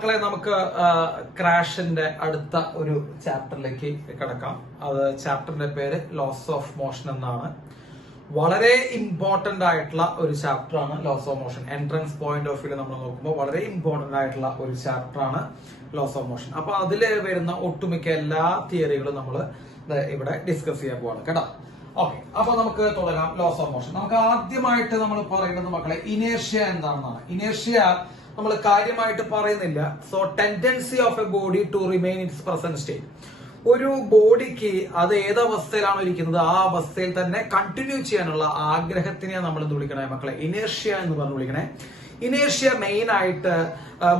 മക്കളെ നമുക്ക് ക്രാഷിന്റെ അടുത്ത ഒരു ചാപ്റ്ററിലേക്ക് കിടക്കാം. അത് ചാപ്റ്ററിന്റെ പേര് ലോസ് ഓഫ് മോഷൻ എന്നാണ്. വളരെ ഇമ്പോർട്ടന്റ് ആയിട്ടുള്ള ഒരു ചാപ്റ്റർ ആണ് laws of motion. Entrance point of view നമ്മൾ നോക്കുമ്പോൾ വളരെ ഇമ്പോർട്ടന്റ് ആയിട്ടുള്ള ഒരു ചാപ്റ്റർ ആണ് ലോസ് ഓഫ് മോഷൻ. അപ്പൊ അതിൽ വരുന്ന ഒട്ടുമിക്ക എല്ലാ തിയറികളും നമ്മൾ ഇവിടെ ഡിസ്കസ് ചെയ്യാൻ പോവാണ് കേട്ടോ. ഓക്കെ, അപ്പൊ നമുക്ക് തുടങ്ങാം. ലോസ് ഓഫ് മോഷൻ നമുക്ക് ആദ്യമായിട്ട് നമ്മൾ പറയുന്നത് മക്കളെ ഇനേർഷ്യ എന്താണെന്നാണ്. ഇനേർഷ്യ നമ്മൾ കാര്യമായിട്ട് പറയുന്നില്ല. So tendency of a body to remain its present state. ഒരു ബോഡിക്ക് അത് ഏത് അവസ്ഥയിലാണോ ഇരിക്കുന്നത് ആ അവസ്ഥയിൽ തന്നെ കണ്ടിന്യൂ ചെയ്യാനുള്ള ആഗ്രഹത്തിനെ നമ്മൾ എന്ത് വിളിക്കണേ മക്കളെ? ഇനേർഷ്യ എന്ന് പറഞ്ഞ് വിളിക്കണേ. ഇനേർഷ്യ മെയിൻ ആയിട്ട്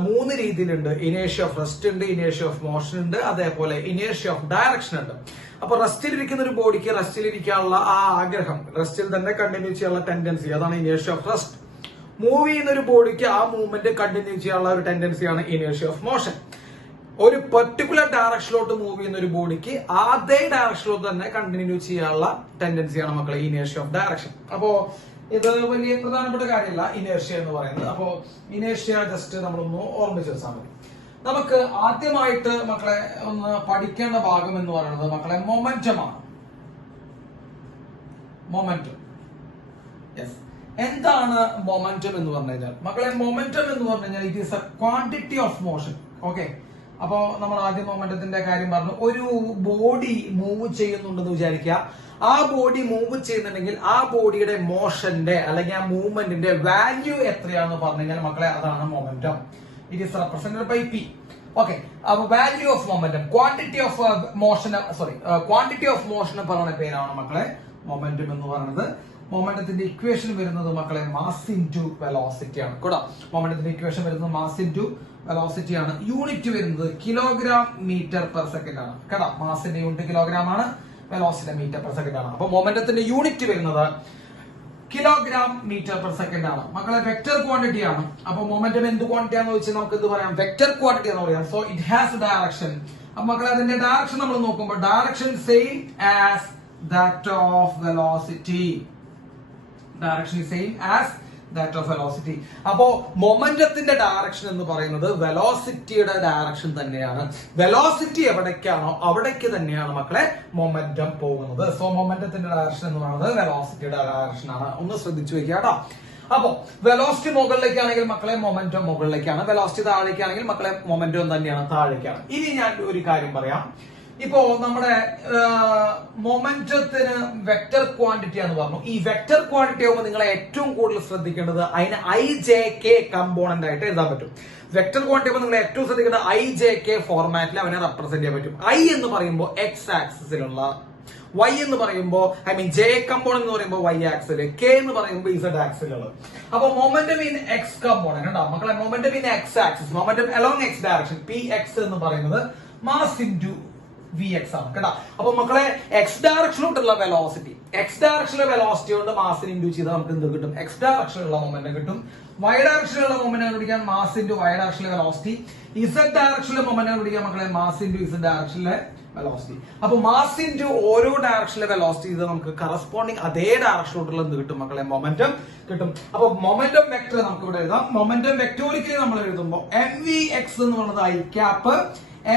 മൂന്ന് രീതിയിലുണ്ട്. ഇനേർഷ്യ ഓഫ് റെസ്റ്റ് ഉണ്ട്, ഇനേർഷ്യ ഓഫ് മോഷൻ ഉണ്ട്, അതേപോലെ ഇനേർഷ്യ ഓഫ് ഡയറക്ഷൻ ഉണ്ട്. അപ്പൊ റെസ്റ്റിലിരിക്കുന്ന ഒരു ബോഡിക്ക് റെസ്റ്റിലിരിക്കാനുള്ള ആ ആഗ്രഹം, റെസ്റ്റിൽ തന്നെ കണ്ടിന്യൂ ചെയ്യാനുള്ള ടെൻഡൻസി, അതാണ് ഇനേർഷ്യ ഓഫ് റെസ്റ്റ്. മൂവ് ചെയ്യുന്ന ഒരു ബോഡിക്ക് ആ മൂവ്മെന്റ് കണ്ടിന്യൂ ചെയ്യാനുള്ള ഒരു ടെൻഡൻസിയാണ് ഇനേർഷ്യ ഓഫ് മോഷൻ. ഒരു പെർട്ടിക്കുലർ ഡയറക്ഷനിലോട്ട് മൂവ് ചെയ്യുന്ന ഒരു ബോഡിക്ക് അതേ ഡയറക്ഷനിലോട്ട് തന്നെ കണ്ടിന്യൂ ചെയ്യാനുള്ള ടെൻഡൻസിയാണ് മക്കളെ ഇനേർഷ്യ ഓഫ് ഡയറക്ഷൻ. അപ്പോ ഇത് വലിയ പ്രധാനപ്പെട്ട കാര്യമല്ല ഇനേർഷ്യ എന്ന് പറയുന്നത്. അപ്പോ ഇനേർഷ്യ ജസ്റ്റ് നമ്മളൊന്ന് ഓർമ്മിച്ച് വെച്ചാൽ മതി. നമുക്ക് ആദ്യമായിട്ട് മക്കളെ ഒന്ന് പഠിക്കേണ്ട ഭാഗം എന്ന് പറയുന്നത് മക്കളെ മൊമെന്റം ആണ്. Momentum, yes. എന്താണ് മൊമെന്റം എന്ന് പറഞ്ഞു കഴിഞ്ഞാൽ മക്കളെ? മൊമെന്റം എന്ന് പറഞ്ഞു കഴിഞ്ഞാൽ it is A quantity of motion. Okay, അപ്പോ നമ്മൾ ആദ്യം മൊമെന്റത്തിന്റെ കാര്യം പറഞ്ഞു. ഒരു ബോഡി മൂവ് ചെയ്യുന്നുണ്ടെന്ന് വിചാരിക്കുക. ആ ബോഡി മൂവ് ചെയ്യുന്നുണ്ടെങ്കിൽ ആ ബോഡിയുടെ മോഷന്റെ അല്ലെങ്കിൽ ആ മൂവ്മെന്റിന്റെ വാല്യൂ എത്രയാണെന്ന് പറഞ്ഞു കഴിഞ്ഞാൽ മക്കളെ അതാണ് momentum. It is represented by P. Okay, അപ്പൊ value of momentum, quantity of motion, quantity of motion പറയുന്ന പേരാണ് മക്കളെ മൊമെന്റം എന്ന് പറയുന്നത്. മൊമെന്റത്തിന്റെ ഇക്വേഷൻ വരുന്നത് മക്കളെ മാസ് ഇൻറ്റു വെലോസിറ്റി ആണ് കേട്ടോ. മൊമെന്റത്തിന്റെ ഇക്വേഷൻ വരുന്നത് മാസ് ഇൻറ്റു വെലോസിറ്റി ആണ്. യൂണിറ്റ് വരുന്നത് കിലോഗ്രാം മീറ്റർ പെർ സെക്കൻഡ് ആണ് കേട്ടോ. മാസിന്റെ യൂണിറ്റ് കിലോഗ്രാം ആണ്, വെലോസിറ്റി മീറ്റർ പെർ സെക്കൻഡ് ആണ്. അപ്പൊ മൊമെന്റത്തിന്റെ യൂണിറ്റ് വരുന്നത് കിലോഗ്രാം മീറ്റർ പെർ സെക്കൻഡ് ആണ് മക്കളെ. വെക്ടർ ക്വാണ്ടിറ്റി ആണ്. അപ്പൊ മൊമെന്റം എന്ത് ക്വാണ്ടിറ്റി ആണെന്ന് വെച്ചാൽ നമുക്ക് എന്ത് പറയാം? വെക്ടർ ക്വാണ്ടിറ്റി എന്ന് പറയാം. So it has direction. അപ്പൊ മക്കളെ അതിന്റെ ഡയറക്ഷൻ നമ്മൾ നോക്കുമ്പോൾ direction same as that of velocity. Direction same as that of velocity. അപ്പോ മൊമെന്റത്തിന്റെ ഡയറക്ഷൻ എന്ന് പറയുന്നത് വെലോസിറ്റിയുടെ ഡയറക്ഷൻ തന്നെയാണ്. വെലോസിറ്റി എവിടേക്കാണോ അവിടേക്ക് തന്നെയാണ് മക്കളെ മൊമെന്റം പോകുന്നത്. സോ മൊമെന്റത്തിന്റെ ഡയറക്ഷൻ എന്ന് പറയുന്നത് വെലോസിറ്റിയുടെ ഡയറക്ഷൻ ആണ്. ഒന്ന് ശ്രദ്ധിച്ചു വെക്കുക കേട്ടോ. അപ്പോ വെലോസിറ്റി മുകളിലേക്കാണെങ്കിൽ മക്കളെ മൊമെന്റം മുകളിലേക്കാണ്, വെലോസിറ്റി താഴേക്കാണെങ്കിൽ മക്കളെ മൊമെന്റം തന്നെയാണ് താഴേക്കാണ്. ഇനി ഞാൻ ഒരു കാര്യം പറയാം. ഇപ്പോ നമ്മുടെ മൊമെന്റത്തിന് വെക്ടർ ക്വാണ്ടിറ്റി എന്ന് പറഞ്ഞു. ഈ വെക്ടർ ക്വാണ്ടിറ്റി ആകുമ്പോൾ നിങ്ങൾ ഏറ്റവും കൂടുതൽ ശ്രദ്ധിക്കേണ്ടത് അതിന് IJK കമ്പോണന്റ് ആയിട്ട് എഴുതാൻ പറ്റും. വെക്ടർ ക്വാണ്ടിറ്റി ആകുമ്പോൾ നിങ്ങൾ ഏറ്റവും ശ്രദ്ധിക്കേണ്ടത് IJK ഫോർമാറ്റിൽ അവനെ റെപ്രസെന്റ് ചെയ്യാൻ പറ്റും. I എന്ന് പറയുമ്പോൾ X ആക്സിസിലുള്ള, Y എന്ന് പറയുമ്പോൾ J കമ്പോണന്റ് എന്ന് പറയുമ്പോൾ Y ആക്സിൽ, K എന്ന് പറയുമ്പോൾ Z ആക്സിലുള്ള. അപ്പൊ മൊമെന്റം ഇൻ X കമ്പോണന്റ് ഉണ്ടാവും മക്കളെ. Momentum in X axis, momentum along X direction, PX എന്ന് പറയുന്നത് മാസ് ഇൻറ്റു Vx ആണ് കേട്ടോ. അപ്പൊ മക്കളെ എക്സ് ഡയറക്ഷനിലോട്ടുള്ള വെലോസിറ്റി, എക്സ് ഡയറക്ഷനിലെ വെലോസിറ്റി കൊണ്ട് മാസിന് ഇൻഡ്യൂ ചെയ്താൽ നമുക്ക് എന്ത് കിട്ടും? എക്സ് ഡയറക്ഷനിലുള്ള മൊമെന്റം കിട്ടും. Y ഡയറക്ഷനിലുള്ള മൊമെന്റം കണ്ടുപിടിക്കാൻ മാസ് ഇൻറ്റു Y ഡയറക്ഷനിലെ വെലോസിറ്റി. Z ഡയറക്ഷനിലെ മൊമെന്റം കണ്ടുപിടിക്കാൻ മക്കളെ മാസ് ഇൻറ്റു Z ഡയറക്ഷനിലെ വെലോസിറ്റി. അപ്പൊ മാസ് ഇൻറ്റു ഓരോ ഡയറക്ഷനിലെ വെലോസിറ്റി ഇത് നമുക്ക് കറസ്പോണ്ടിങ് അതേ ഡയറക്ഷനിലോട്ടുള്ള എന്ത് കിട്ടും മക്കളെ? മൊമെന്റം കിട്ടും. അപ്പൊ മൊമെന്റം വെക്ടർ നമുക്ക് ഇവിടെ എഴുതാം. മൊമെന്റം വെക്ടോറിക്കലി നമ്മൾ എഴുതുമ്പോൾ MVX എന്ന് പറയുന്നത് I ക്യാപ്പ്,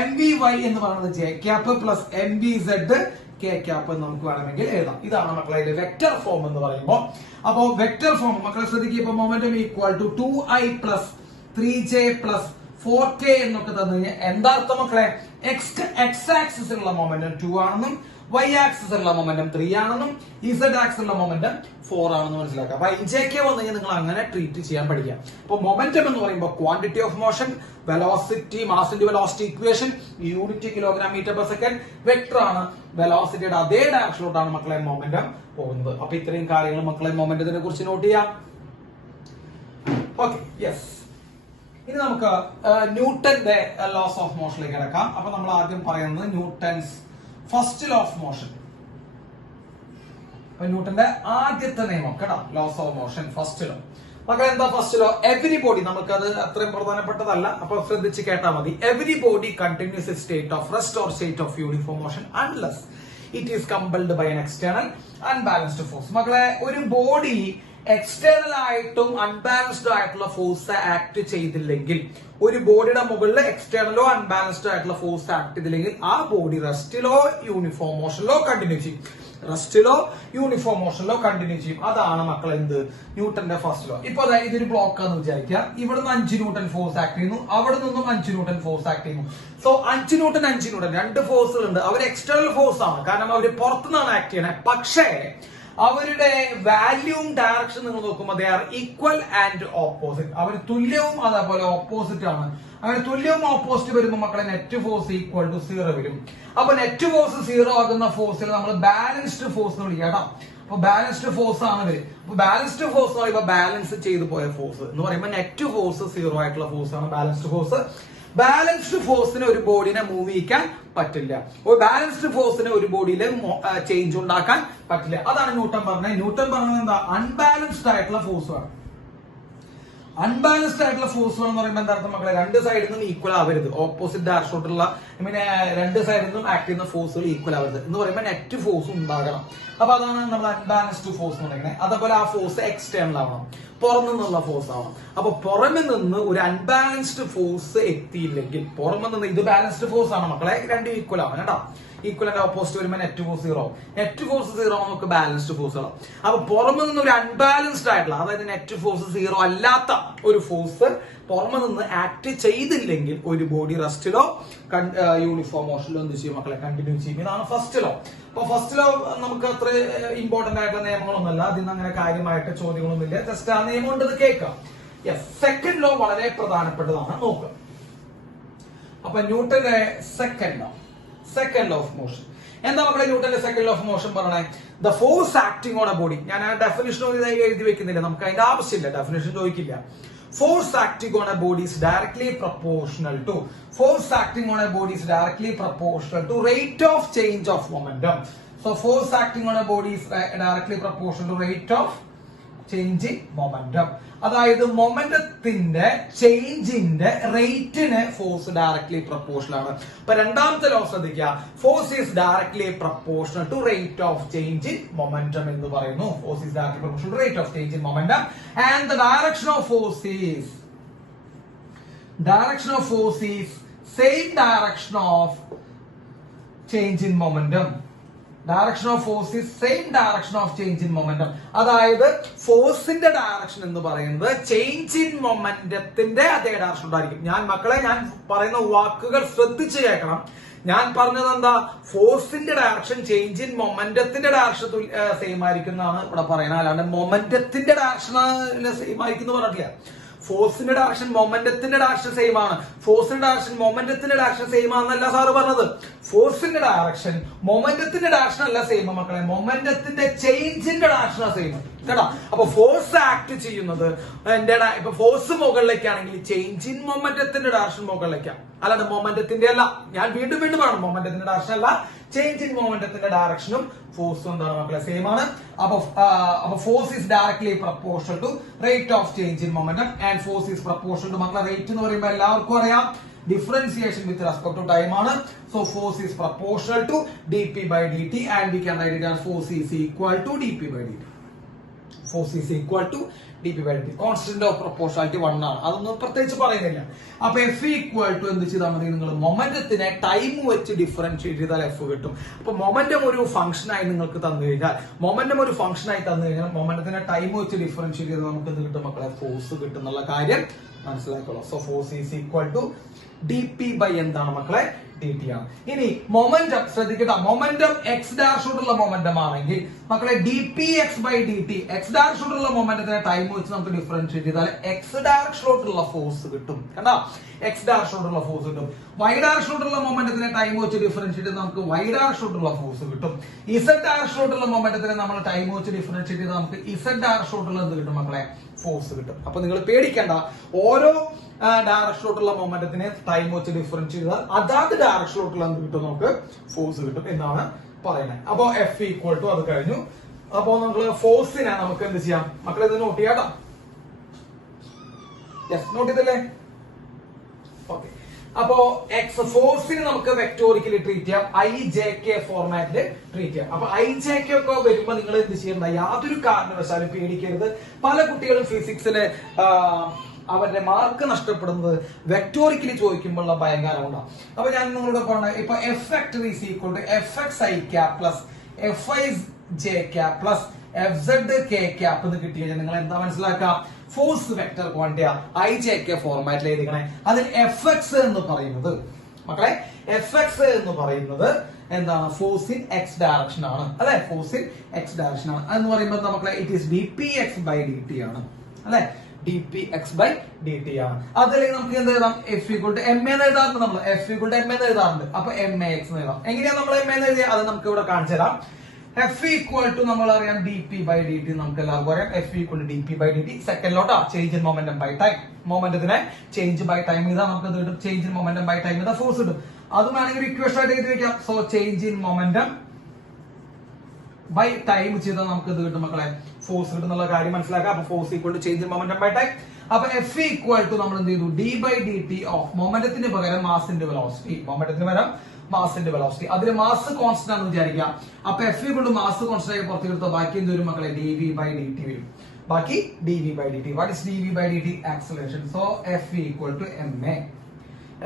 MVY എന്ന് പറയുന്നത് J cap plus MVZ K cap എന്ന് നമുക്ക് വേണമെങ്കിൽ എഴുതാം. ഇതാണ് മക്കളെ വെക്ടർ ഫോം എന്ന് പറയുമ്പോൾ. അപ്പോ വെക്ടർ ഫോം മക്കളെ ശ്രദ്ധിക്കുക. ഇപ്പൊ momentum equal to 2I plus 3J plus 4K എന്നൊക്കെ തന്നു കഴിഞ്ഞാൽ എന്താ അർത്ഥം മക്കളെ? എക്സ് ആക്സിസിലുള്ള മൊമെന്റം 2 ആണെന്നും Y ആക്സിസിലുള്ള മൊമെന്റം 3 ആണെന്നും Z ആക്സിസിലുള്ള മൊമെന്റം 4 ആണെന്ന് മനസ്സിലാക്കാം. അപ്പൊ IJK വന്നു കഴിഞ്ഞാൽ നിങ്ങൾ അങ്ങനെ ട്രീറ്റ് ചെയ്യാൻ പഠിക്കാം. അപ്പൊ മൊമെന്റം എന്ന് പറയുമ്പോൾ quantity of motion, velocity, mass into velocity equation, unit kilogram metre per second, vector ആണ്. വെലോസിറ്റിയുടെ അതേ ഡയറക്ഷനിലോട്ടാണ് മക്കളെ മൊമെന്റം പോകുന്നത്. അപ്പൊ ഇത്രയും കാര്യങ്ങൾ മക്കളെ മൊമെന്റത്തിനെ കുറിച്ച് നോട്ട് ചെയ്യാം. Okay, yes. ഇനി നമുക്ക് ന്യൂട്ടന്റെ ലോസ് ഓഫ് മോഷനിലേക്ക് കിടക്കാം. അപ്പൊ നമ്മൾ ആദ്യം പറയുന്നത് Newton's first law of motion. ന്യൂട്ടന്റെ ആദ്യത്തെ നിയമം കേട്ടോ, laws of motion first law. മക്കളെ എന്താ ഫസ്റ്റ് ലോ? എവരി ബോഡി, നമുക്കത് അത്രയും പ്രധാനപ്പെട്ടതല്ല, അപ്പൊ ശ്രദ്ധിച്ച് കേട്ടാൽ മതി. Every body continues a state of rest or state of uniform motion unless it is compelled by an external unbalanced force. മക്കളെ ഒരു ബോഡി എക്സ്റ്റേണൽ ആയിട്ടും അൺബാലൻസ്ഡ് ആയിട്ടുള്ള ഫോഴ്സ് ആക്ട് ചെയ്തില്ലെങ്കിൽ, ഒരു ബോഡിയുടെ മുകളിൽ എക്സ്റ്റേണലോ അൺബാലൻസ്ഡ് ആയിട്ടുള്ള ഫോഴ്സ് ആക്ട് ചെയ്തില്ലെങ്കിൽ ആ ബോഡി റെസ്റ്റിലോ യൂണിഫോം മോഷനിലോ കണ്ടിന്യൂ ചെയ്യും. റെസ്റ്റിലോ യൂണിഫോം മോഷനിലോ കണ്ടിന്യൂ ചെയ്യും. അതാണ് മക്കൾ എന്ത്, ന്യൂട്ടന്റെ ഫസ്റ്റ് ലോ. ഇപ്പൊ ഇതൊരു ബ്ലോക്ക് ആണെന്ന് വിചാരിക്കുക. ഇവിടുന്ന് 5 ന്യൂട്ടൺ ഫോഴ്സ് ആക്ട് ചെയ്യുന്നു, അവിടെ നിന്നും 5 ന്യൂട്ടൺ ഫോഴ്സ് ആക്ട് ചെയ്യുന്നു. സോ 5 ന്യൂട്ടൺ 5 ന്യൂട്ടൺ രണ്ട് ഫോഴ്സുകൾ ഉണ്ട്. അവർ എക്സ്റ്റേണൽ ഫോഴ്സ് ആണ്, കാരണം അവർ പുറത്തുനിന്നാണ് ആക്ട് ചെയ്യണേ. പക്ഷേ അവരുടെ വാല്യൂം ഡയറക്ഷൻ നിങ്ങൾ നോക്കുമ്പോൾ they are equal and opposite. അവർ തുല്യവും അതേപോലെ ഓപ്പോസിറ്റ് ആണ്. അങ്ങനെ തുല്യവും ഓപ്പോസിറ്റ് വരുമ്പോൾ മക്കളെ നെറ്റ് ഫോഴ്സ് ഈക്വൽ ടു 0 വരും. അപ്പൊ നെറ്റ് ഫോഴ്സ് 0 ആകുന്ന ഫോഴ്സിൽ നമ്മൾ ബാലൻസ്ഡ് ഫോഴ്സ് എന്ന് വിളിക്കാം കേട്ടോ. അപ്പൊ ബാലൻസ്ഡ് ഫോഴ്സ് ആണ് വരും. അപ്പൊ ബാലൻസ്ഡ് ഫോഴ്സ് എന്ന് പറയുമ്പോൾ ബാലൻസ് ചെയ്തു പോയ ഫോഴ്സ് എന്ന് പറയുമ്പോൾ നെറ്റ് ഫോഴ്സ് 0 ആയിട്ടുള്ള ഫോഴ്സ് ആണ് ബാലൻസ്ഡ് ഫോഴ്സ്. ബാലൻസ്ഡ് ഫോഴ്സിന് ഒരു ബോഡിനെ മൂവ് ചെയ്യിക്കാൻ പറ്റില്ല. ഒരു ബാലൻസ്ഡ് ഫോഴ്സിന് ഒരു ബോഡിയിൽ ചേഞ്ച് ഉണ്ടാക്കാൻ പറ്റില്ല. അതാണ് ന്യൂട്ടൺ പറഞ്ഞത്. ന്യൂട്ടൺ പറഞ്ഞത് എന്താ, അൺബാലൻസ്ഡ് ആയിട്ടുള്ള ഫോഴ്സ് ആണ്. അൺബാലൻസ്ഡ് ആയിട്ടുള്ള ഫോഴ്സ് എന്ന് പറയുമ്പോൾ എന്താ അർത്ഥം മക്കളെ, രണ്ട് സൈഡിൽ നിന്നും ഈക്വൽ ആവരുത്. ഓപ്പോസിറ്റ് ഡയറക്ഷനിലുള്ള രണ്ട് സൈഡിൽ നിന്നും ആക്ട് ചെയ്യുന്ന ഫോഴ്സുകൾ ഈക്വൽ ആവരുത് എന്ന് പറയുമ്പോൾ നെറ്റ് ഫോഴ്സ് ഉണ്ടാകണം. അപ്പൊ അതാണ് നമ്മൾ അൺബാലൻസ്ഡ് ഫോഴ്സ് എന്ന് പറയുന്നത്. അതേപോലെ ആ ഫോഴ്സ് എക്സ്റ്റേണൽ ആവണം, പുറമെ നിന്നുള്ള ഫോഴ്സ് ആവണം. അപ്പൊ പുറമെ നിന്ന് ഒരു അൺബാലൻസ്ഡ് ഫോഴ്സ് എത്തിയില്ലെങ്കിൽ, പുറമെ നിന്ന് ഇത് ബാലൻസ്ഡ് ഫോഴ്സ് ആണ് മക്കളെ, രണ്ടും ഈക്വൽ ആവണം കേട്ടോ. ഈക്വൽ ആൻഡ് ഓപ്പോസിറ്റ് വരുമ്പോൾ നെറ്റ് ഫോഴ്സ് 0 ആവും. നെറ്റ് ഫോഴ്സ് 0 നമുക്ക് ബാലൻസ്ഡ് ഫോഴ്സ് ആവും. അപ്പൊ പുറമെ നിന്ന് ഒരു അൺബാലൻസ്ഡ് ആയിട്ടുള്ള, അതായത് നെറ്റ് ഫോഴ്സ് 0 അല്ലാത്ത ഒരു ഫോഴ്സ് പുറമെ നിന്ന് ആക്ട് ചെയ്തില്ലെങ്കിൽ ഒരു ബോഡി റെസ്റ്റിലോ യൂണിഫോം മോഷനിലോ എന്ത് ചെയ്യും മക്കളെ, കണ്ടിന്യൂ ചെയ്യും. ഇതാണ് ഫസ്റ്റ് ലോ. അപ്പൊ ഫസ്റ്റ് ലോ നമുക്ക് അത്ര ഇമ്പോർട്ടന്റ് ആയിട്ടുള്ള നിയമങ്ങളൊന്നുമല്ല, അതിന് അങ്ങനെ കാര്യമായിട്ട് ചോദ്യങ്ങളൊന്നുമില്ല. ജസ്റ്റ് ആ നിയമം ഉണ്ടെന്ന് കേൾക്കാം. സെക്കൻഡ് ലോ വളരെ പ്രധാനപ്പെട്ടതാണ്, നോക്കുക. അപ്പൊ ന്യൂട്ടന്റെ സെക്കൻഡ് ലോ ഓഫ് മോഷൻ എന്താ മക്കളെ? ന്യൂട്ടന്റെ സെക്കൻഡ് ലോ ഓഫ് മോഷൻ പറഞ്ഞേ, the force acting on A body. ഞാൻ ആ ഡെഫിനിഷൻ എഴുതി വെക്കുന്നില്ല, നമുക്ക് അതിന്റെ ആവശ്യമില്ല, ഡെഫിനിഷൻ ചോദിക്കില്ല. Force acting on a body is directly proportional to rate of change of momentum. So force acting on a body is directly proportional to rate of change in momentum. അതായത് മൊമെന്റത്തിന്റെ ചേഞ്ചിന്റെ റേറ്റിന് force directly proportional ആണ്. അപ്പൊ രണ്ടാമത്തെ law ശ്രദ്ധിക്കുക, force is directly proportional to rate of change in momentum എന്ന് പറയുന്നു. Force is directly proportional to rate of change in momentum and the direction of force is same direction of change in momentum. Direction of force is same direction of change in momentum. അതായത് ഫോഴ്സിന്റെ direction എന്ന് പറയുന്നത് change in മൊമെന്റത്തിന്റെ അതേ direction ഉണ്ടായിരിക്കും. ഞാൻ പറയുന്ന വാക്കുകൾ ശ്രദ്ധിച്ച് കേൾക്കണം. ഞാൻ പറഞ്ഞത് എന്താ, ഫോഴ്സിന്റെ ഡയറക്ഷൻ ചേഞ്ച് ഇൻ മൊമെന്റത്തിന്റെ ഡയറക്ഷൻ സെയിം ആയിരിക്കും എന്നാണ് ഇവിടെ പറയുന്നത്. അല്ലാണ്ട് മൊമെന്റത്തിന്റെ ഡയറക്ഷൻ സെയിം ആയിരിക്കും എന്ന് പറഞ്ഞിട്ടില്ല. ഫോഴ്സിന്റെ ഡയറക്ഷൻ മൊമെന്റത്തിന്റെ ഡയറക്ഷൻ സെയിം ആണ്. ഫോഴ്സിന്റെ ഡയറക്ഷൻ മൊമെന്റത്തിന്റെ ഡയറക്ഷൻ സെയിം ആണെന്നല്ല സാറ് പറഞ്ഞത്. ഫോഴ്സിന്റെ ഡയറക്ഷൻ മൊമെന്റത്തിന്റെ ഡയറക്ഷൻ അല്ല സെയിം മക്കളെ, മൊമെന്റത്തിന്റെ ചേഞ്ചിന്റെ ഡയറക്ഷൻ സെയിം കേട്ടോ. അപ്പൊ ഫോഴ്സ് ആക്ട് ചെയ്യുന്നത് ഇപ്പൊ ഫോഴ്സ് മുകളിലേക്കാണെങ്കിൽ ചേഞ്ച് ഇൻ മൊമെന്റത്തിന്റെ ഡയറക്ഷൻ മുകളിലേക്കാണ്, അല്ലാണ്ട് മൊമെന്റത്തിന്റെ അല്ല. ഞാൻ വീണ്ടും പറയണം, മൊമെന്റത്തിന്റെ ഡയറക്ഷൻ അല്ല, ചേഞ്ച് ഇൻ മൊമെന്റത്തിന്റെ ഡയറക്ഷനും ഫോഴ്സും എന്താണ് മക്കളെ, സെയിം ആണ്. അപ്പൊ force is directly proportional to rate of change in momentum and force is proportional to മക്കളെ, റേറ്റ് എന്ന് പറയുമ്പോൾ എല്ലാവർക്കും അറിയാം differentiation with respect to time ആണ്. So force is proportional to dp by dt and we can write it as force is equal to dp by dt. Force is equal to dp by dt. Constant of proportionality 1 ആണ്, അതൊന്നും പ്രത്യേകിച്ച് പറയുന്നില്ല. അപ്പൊ F equal to എന്ത് ചെയ്താൽ മതി, നിങ്ങൾ മൊമെന്റത്തിനെ time വെച്ച് ഡിഫറൻഷിയേറ്റ് ചെയ്താൽ എഫ് കിട്ടും. അപ്പൊ മൊമെന്റം ഒരു ഫംഗ്ഷനായി നിങ്ങൾക്ക് തന്നു കഴിഞ്ഞാൽ, മൊമെന്റത്തിനെ ടൈം വെച്ച് ഡിഫറൻഷിയേറ്റ് ചെയ്ത് നമുക്ക് എന്ത് കിട്ടും മക്കളെ, ഫോഴ്സ് കിട്ടുന്നുള്ള കാര്യം മനസ്സിലാക്കണം. So force is equal to dp by എന്താണ് മക്കളെ, dt ആണ്. ഇനി മൊമെന്റം ശ്രദ്ധിക്കട്ടെ, മൊമെന്റം എക്സ് ഡാഷോടുള്ള മൊമെന്റം ആണെങ്കിൽ മക്കളെ dpx by dt, എക്സ് ഡാഷോടുള്ള മൊമെന്റത്തിനെ ടൈം വെച്ച് നമുക്ക് ഡിഫറൻഷിയേറ്റ് ചെയ്താൽ എക്സ് ഡയറക്ഷനിലോട്ടുള്ള ഫോഴ്സ് കിട്ടും. കണ്ടോ, എക്സ് ഡയറക്ഷനിലോട്ടുള്ള ഫോഴ്സ് കിട്ടും. വൈ ഡയറക്ഷനിലോട്ടുള്ള മൊമെന്റത്തിനെ ടൈം വെച്ച് ഡിഫറൻഷിയേറ്റ് ചെയ്ത് നമുക്ക് വൈ ഡയറക്ഷനിലോട്ടുള്ള ഫോഴ്സ് കിട്ടും. ഇസഡ് ഡയറക്ഷനിലോട്ടുള്ള മൊമെന്റത്തിനെ നമ്മൾ ടൈം വെച്ച് ഡിഫറൻഷിയേറ്റ് ചെയ്ത് നമുക്ക് ഇസഡ് ഡയറക്ഷനിലോട്ടുള്ള എന്ത് കിട്ടും മക്കളെ, ഫോഴ്സ് കിട്ടും. അപ്പൊ നിങ്ങൾ പേടിക്കേണ്ട, ഓരോ ഡയറക്ഷനിലോട്ടുള്ള മൊമെന്റത്തിനെ ടൈം വെച്ച് ഡിഫറൻഷിയേറ്റ് ചെയ്താൽ അതാത് ഡയറക്ഷനിലോട്ടുള്ള എന്ത് കിട്ടും, നമുക്ക് ഫോഴ്സ് കിട്ടും എന്നാണ് പറയുന്നത്. അപ്പൊ എഫ് ഈക്വൽ ടു അത് കഴിഞ്ഞു. അപ്പൊ നമ്മൾ ഫോഴ്സിനെ നമുക്ക് എന്ത് ചെയ്യാം മക്കളെ, ഇത് നോട്ട് ചെയ്യാം. യെസ്, നോട്ട് ചെയ്തല്ലേ? ഓക്കെ. അപ്പോ എക്സ് ഫോഴ്സിന് നമുക്ക് വെക്ടോറിക്കലി ട്രീറ്റ് ചെയ്യാം, ഐ ജെ കെ ഫോർമാറ്റില് ട്രീറ്റ് ചെയ്യാം. അപ്പൊ ഐ ജെ കെ ഒക്കെ വരുമ്പോ നിങ്ങൾ എന്ത് ചെയ്യണ്ട, യാതൊരു കാരണവശാലും പേടിക്കരുത്. പല കുട്ടികളും ഫിസിക്സില് അവരുടെ മാർക്ക് നഷ്ടപ്പെടുന്നത് വെക്ടോറിക്കലി ചോദിക്കുമ്പോഴുള്ള ഭയങ്കര ഉണ്ടാവും. അപ്പൊ ഞാൻ നിങ്ങളോട് പറഞ്ഞ ഇപ്പൊ F vector is equal to F X I cap plus F Y J cap plus F Z K cap എന്ന് കിട്ടി കഴിഞ്ഞാൽ നിങ്ങൾ എന്താ മനസ്സിലാക്കാം, force vector quantity I J K ഫോർമാറ്റിൽ എഴുതിക്കണേ. അതിൽ എഫ് എക്സ് എന്ന് പറയുന്നത് മക്കളെ, എഫ് എക്സ് എന്ന് പറയുന്നത് എന്താണ്, ഫോഴ്സ് ഇൻ എക്സ് ഡയറക്ഷൻ ആണ് അല്ലെ, ഫോഴ്സ് ഇൻ എക്സ് ഡയറക്ഷൻ ആണ്. അതെന്ന് പറയുമ്പോൾ മക്കളെ it is D P X by D T ആണ് അല്ലെ, D P X by D T ആണ്. അതല്ലെങ്കിൽ നമുക്ക് എന്ത് എഴുതാം, എഫ് ഈക്വൽ ടു എം എന്ന് എഴുതാറുണ്ട്, നമ്മൾ എഫ് ഈക്വൽ ടു എം എന്ന് എഴുതാറുണ്ട്. അപ്പൊ എം എ എക്സ് എന്ന് എഴുതാം. എങ്ങനെയാണ് നമ്മൾ എം എന്ന് എഴുതിയത്, അത് നമുക്ക് ഇവിടെ കാണിച്ചു തരാം. എഫ് ഈക്വൽ ടു നമ്മൾ അറിയാം D P by D T, നമുക്ക് എല്ലാവർക്കും അറിയാം F equal to D P by D T. സെക്കൻഡിലോട്ടാ change in momentum by time, മൊമെന്റത്തിനെ ചേഞ്ച് ബൈ ടൈം ചെയ്താൽ നമുക്ക് ഇത് കിട്ടും, change in momentum by time ചെയ്താൽ ഫോഴ്സ് കിട്ടും. അത് വേണമെങ്കിൽ ഒരു ഇക്വേഷൻ ആയിട്ട് എഴുതി വെക്കാം. So change in momentum by time ചെയ്താൽ നമുക്ക് ഇത് കിട്ടും മക്കളെ, ഫോഴ്സ് കിട്ടും എന്നുള്ള കാര്യം മനസ്സിലാക്കാം. അപ്പൊ force equal to change in momentum by time. അപ്പൊ എഫ് ഈക്വൽ ടു നമ്മൾ എന്ത് ചെയ്തു, D by D T of മൊമെന്റത്തിന് പകരം മാസിന്റെ വെലോസിറ്റി, മൊമെന്റത്തിന് പകരം മാസിന്റെ വെലോസിറ്റി. അതിൽ മാസ് കോൺസ്റ്റന്റ് ആണെന്ന് വിചാരിക്കാം. അപ്പൊ എഫ് കൊണ്ട് മാസ് കോൺസ്റ്റന്റ് ആയി പുറത്തേക്ക് എടുത്താൽ ബാക്കി എന്ത് വരും മക്കളെ, D V by D T വരും. ബാക്കി D V by D T. What is D V by D T, acceleration. So F equal to M A,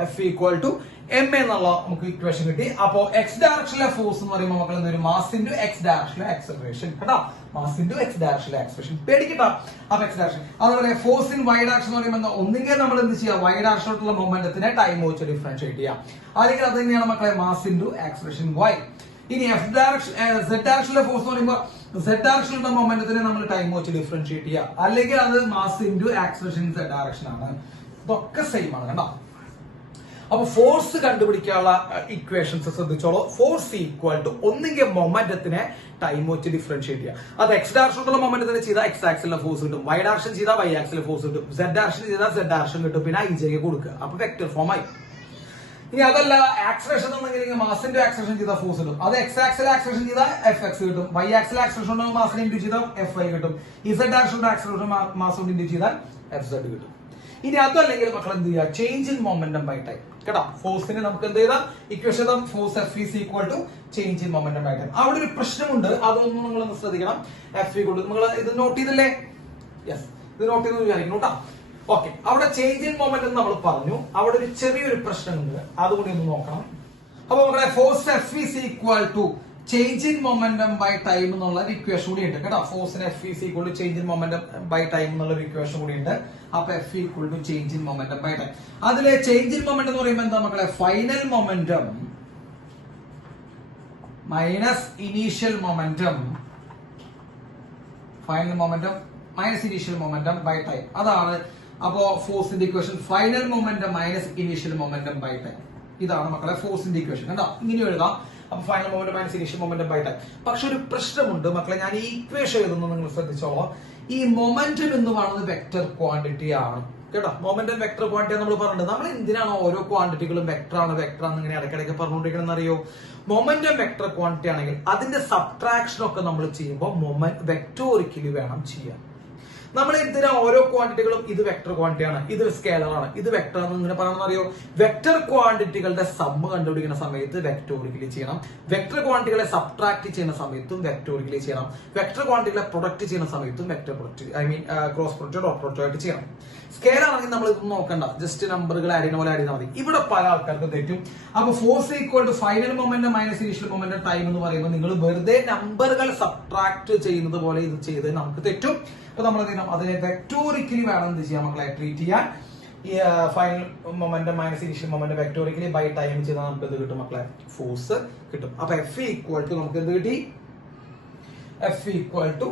F equal to M എന്നുള്ള നമുക്ക് ഇക്വേഷൻ കിട്ടി. അപ്പോ എക്സ് ഡയറക്ഷനിലെ ഫോഴ്സ് എന്ന് പറയുമ്പോൾ മക്കൾ എന്തൊരു, മാസ് ഇൻറ്റു എക്സ് ഡയറക്ഷനിലെ ആക്സലറേഷൻ കേട്ടോ, മാസ് ഇൻറ്റു എക്സ് ഡയറക്ഷനിലെ ആക്സലറേഷൻ പേടിക്കട്ടോ. അപ്പൊ എക്സ് ഡയറക്ഷൻ. അതുപോലെ ഫോഴ്സ് ഇൻ വൈ ഡയറക്ഷൻ എന്ന് പറയുമ്പോൾ ഒന്നുകിൽ നമ്മൾ എന്ത് ചെയ്യുക, വൈ ഡയറക്ഷനിലുള്ള മൊമെന്റത്തിനെ ടൈം വെച്ച് ഡിഫറൻഷിയേറ്റ് ചെയ്യാം, അല്ലെങ്കിൽ അത് തന്നെയാണ് മക്കളെ മാസ് ഇൻറ്റു ആക്സലറേഷൻ വൈ. ഇനി എഫ് ഡയറക്ഷൻ സെഡ് ഡയറക്ഷനിലെ ഫോഴ്സ് എന്ന് പറയുമ്പോൾ സെഡ് ഡയറക്ഷനിലുള്ള മൊമെന്റത്തിനെ നമ്മൾ ടൈം വെച്ച് ഡിഫറൻഷിയേറ്റ് ചെയ്യുക, അല്ലെങ്കിൽ അത് mass into acceleration Z direction ആണ്. ഇതൊക്കെ സെയിം ആണ് കേട്ടോ. അപ്പൊ ഫോഴ്സ് കണ്ടുപിടിക്കാനുള്ള ഇക്വേഷൻസ് ശ്രദ്ധിച്ചോളൂ. ഫോഴ്സ് ഈക്വൽ ടു ഒന്നുകിൽ മൊമെന്റത്തിനെ ടൈം വെച്ച് ഡിഫറൻഷിയേറ്റ് ചെയ്യുക. അത് എക്സ് ഡയറക്ഷനിലുള്ള മൊമെന്റത്തിനെ ചെയ്താൽ എക്സ് ആക്സിലെ ഫോഴ്സ് കിട്ടും, വൈ ഡയറക്ഷൻ ചെയ്താൽ വൈ ആക്സിലെ ഫോഴ്സ് കിട്ടും, സെഡ് ഡയറക്ഷൻ ചെയ്താൽ സെഡ് ഡയറക്ഷൻ കിട്ടും, പിന്നെ ഐ ജെ കൊടുക്കുക. അപ്പൊ വെക്ടർ ഫോം ആയി. ഇനി അതല്ല ആക്സലറേഷൻ എന്നുണ്ടെങ്കിൽ മാസിന്റെ ആക്സലറേഷൻ ചെയ്താൽ ഫോഴ്സ് കിട്ടും, അത് എക്സ് ആക്സിലെ ആക്സലറേഷൻ ചെയ്താൽ എഫ് എക്സ് കിട്ടും, വൈ ആക്സിലെ ആക്സലറേഷൻ മാസിനെ ഇൻഡ്യൂ ചെയ്താൽ എഫ് ഐ കിട്ടും, ഇസഡ് ഡയറക്ഷന്റെ ആക്സലറേഷൻ മാസ് കൊണ്ട് ഇൻഡ്യൂ ചെയ്താൽ എഫ് സെഡ് കിട്ടും. ഇനി അതല്ലെങ്കിൽ മക്കൾ എന്ത് ചെയ്യുക, change in momentum by time കേട്ടോ. ഫോഴ്സിന് നമുക്ക് എന്ത് ചെയ്താൽ equation force F is equal to change in momentum by time. അവിടെ ഒരു പ്രശ്നമുണ്ട്, അതൊന്നും നിങ്ങളൊന്ന് ശ്രദ്ധിക്കണം. എഫ് ഈക്വൽ ടു നിങ്ങൾ ഇത് നോട്ട് ചെയ്തില്ലേ, യെസ് ഇത് നോട്ട് ചെയ്തെന്ന് വിചാരിക്കുന്നു കേട്ടോ. ഓക്കെ, അവിടെ ചേഞ്ച് ഇൻ മൊമെന്റം നമ്മൾ പറഞ്ഞു, അവിടെ ഒരു ചെറിയൊരു പ്രശ്നമുണ്ട്, അതുകൂടി ഒന്ന് നോക്കണം. അപ്പൊ നമ്മുടെ force F is equal to change in momentum by time എന്നുള്ള ഒരു ഇക്വേഷൻ കൂടി ഉണ്ട് കേട്ടോ. ഫോഴ്സിന് F is equal to change in momentum by time എന്നുള്ള ഒരു ഇക്വേഷൻ കൂടി ഉണ്ട്. അപ്പൊ F equal to change in momentum by time. അതിലെ ചേഞ്ച് ഇൻ മൊമെന്റം എന്ന് പറയുമ്പോൾ എന്താ മക്കളെ, final momentum minus initial momentum, final momentum minus initial momentum by time. അതാണ് അപ്പോ ഫോഴ്സിന്റെ equation, final momentum minus initial momentum by time. ഇതാണ് മക്കളെ ഫോഴ്സിന്റെ ഇക്വേഷൻ കേട്ടോ. ഇങ്ങനെ എഴുതാം. അപ്പൊ final momentum minus initial momentum by time. പക്ഷെ ഒരു പ്രശ്നമുണ്ട് മക്കളെ, ഞാൻ ഈ ഇക്വേഷൻ എഴുതുന്നത് നിങ്ങൾ ശ്രദ്ധിച്ചോളാം. ഈ മൊമെന്റം എന്ന് പറയുന്നത് വെക്ടർ ക്വാണ്ടിറ്റി ആണ് കേട്ടോ. മൊമെന്റം വെക്ടർ ക്വാണ്ടിറ്റി നമ്മൾ പറഞ്ഞിട്ടുണ്ട്. നമ്മൾ എന്തിനാണ് ഓരോ ക്വാണ്ടിറ്റികളും വെക്ടർ ആണ് ഇങ്ങനെ ഇടയ്ക്കിടയ്ക്ക് പറഞ്ഞുകൊണ്ടിരിക്കണം അറിയോ? മൊമെന്റം വെക്ടർ ക്വാണ്ടിറ്റി ആണെങ്കിൽ അതിന്റെ സബ്ട്രാക്ഷൻ ഒക്കെ നമ്മൾ ചെയ്യുമ്പോൾ വെക്ടോറിക്കലി വേണം ചെയ്യാൻ. നമ്മൾ എന്തിനാ ഓരോ ക്വാണ്ടിറ്റികളും ഇത് വെക്ടർ ക്വാണ്ടിറ്റി ആണ്, ഇത് സ്കേലർ ആണ്, ഇത് വെക്ടർ ആണ് ഇങ്ങനെ പറയണമെന്ന് അറിയോ? വെക്ടർ ക്വാണ്ടിറ്റികളുടെ സമ്മ് കണ്ടുപിടിക്കുന്ന സമയത്ത് വെക്ടോറിക്കലി ചെയ്യണം, വെക്ടർ ക്വാണ്ടിറ്റികളെ സബ്ട്രാക്ട് ചെയ്യുന്ന സമയത്തും വെക്ടോറിക്കലി ചെയ്യണം, വെക്ടർ ക്വാണ്ടിറ്റികളെ പ്രൊഡക്റ്റ് ചെയ്യുന്ന സമയത്തും vector product cross product dot product ആയിട്ട് ചെയ്യണം. സ്കെയിൽ ആണെങ്കിൽ നമ്മൾ ഇത് നോക്കണ്ട, ജസ്റ്റ് നമ്പറുകൾ ആഡ് ചെയ്യുന്ന പോലെ ആഡ് ചെയ്താൽ മതി. ഇവിടെ പല ആൾക്കാർക്കും തെറ്റും. അപ്പൊ force equal to final momentum minus initial momentum time എന്ന് പറയുമ്പോൾ നിങ്ങൾ വെറുതെ നമ്പറുകൾ സബ്ട്രാക്ട് ചെയ്യുന്നത് പോലെ ഇത് ചെയ്ത് നമുക്ക് തെറ്റും. അപ്പൊ നമ്മൾ എന്ത് ചെയ്യണം, അതിനെ വെക്ടോറിക്കലി വേണം എന്ത് ചെയ്യാൻ മക്കളെ ട്രീറ്റ് ചെയ്യാൻ. Final momentum minus initial momentum vectorially by time ചെയ്താൽ നമുക്ക് എന്ത് കിട്ടും മക്കളെ, ഫോഴ്സ് കിട്ടും. അപ്പൊ എഫ് ഈക്വൽ ടു നമുക്ക് എന്ത് കിട്ടി, F equal to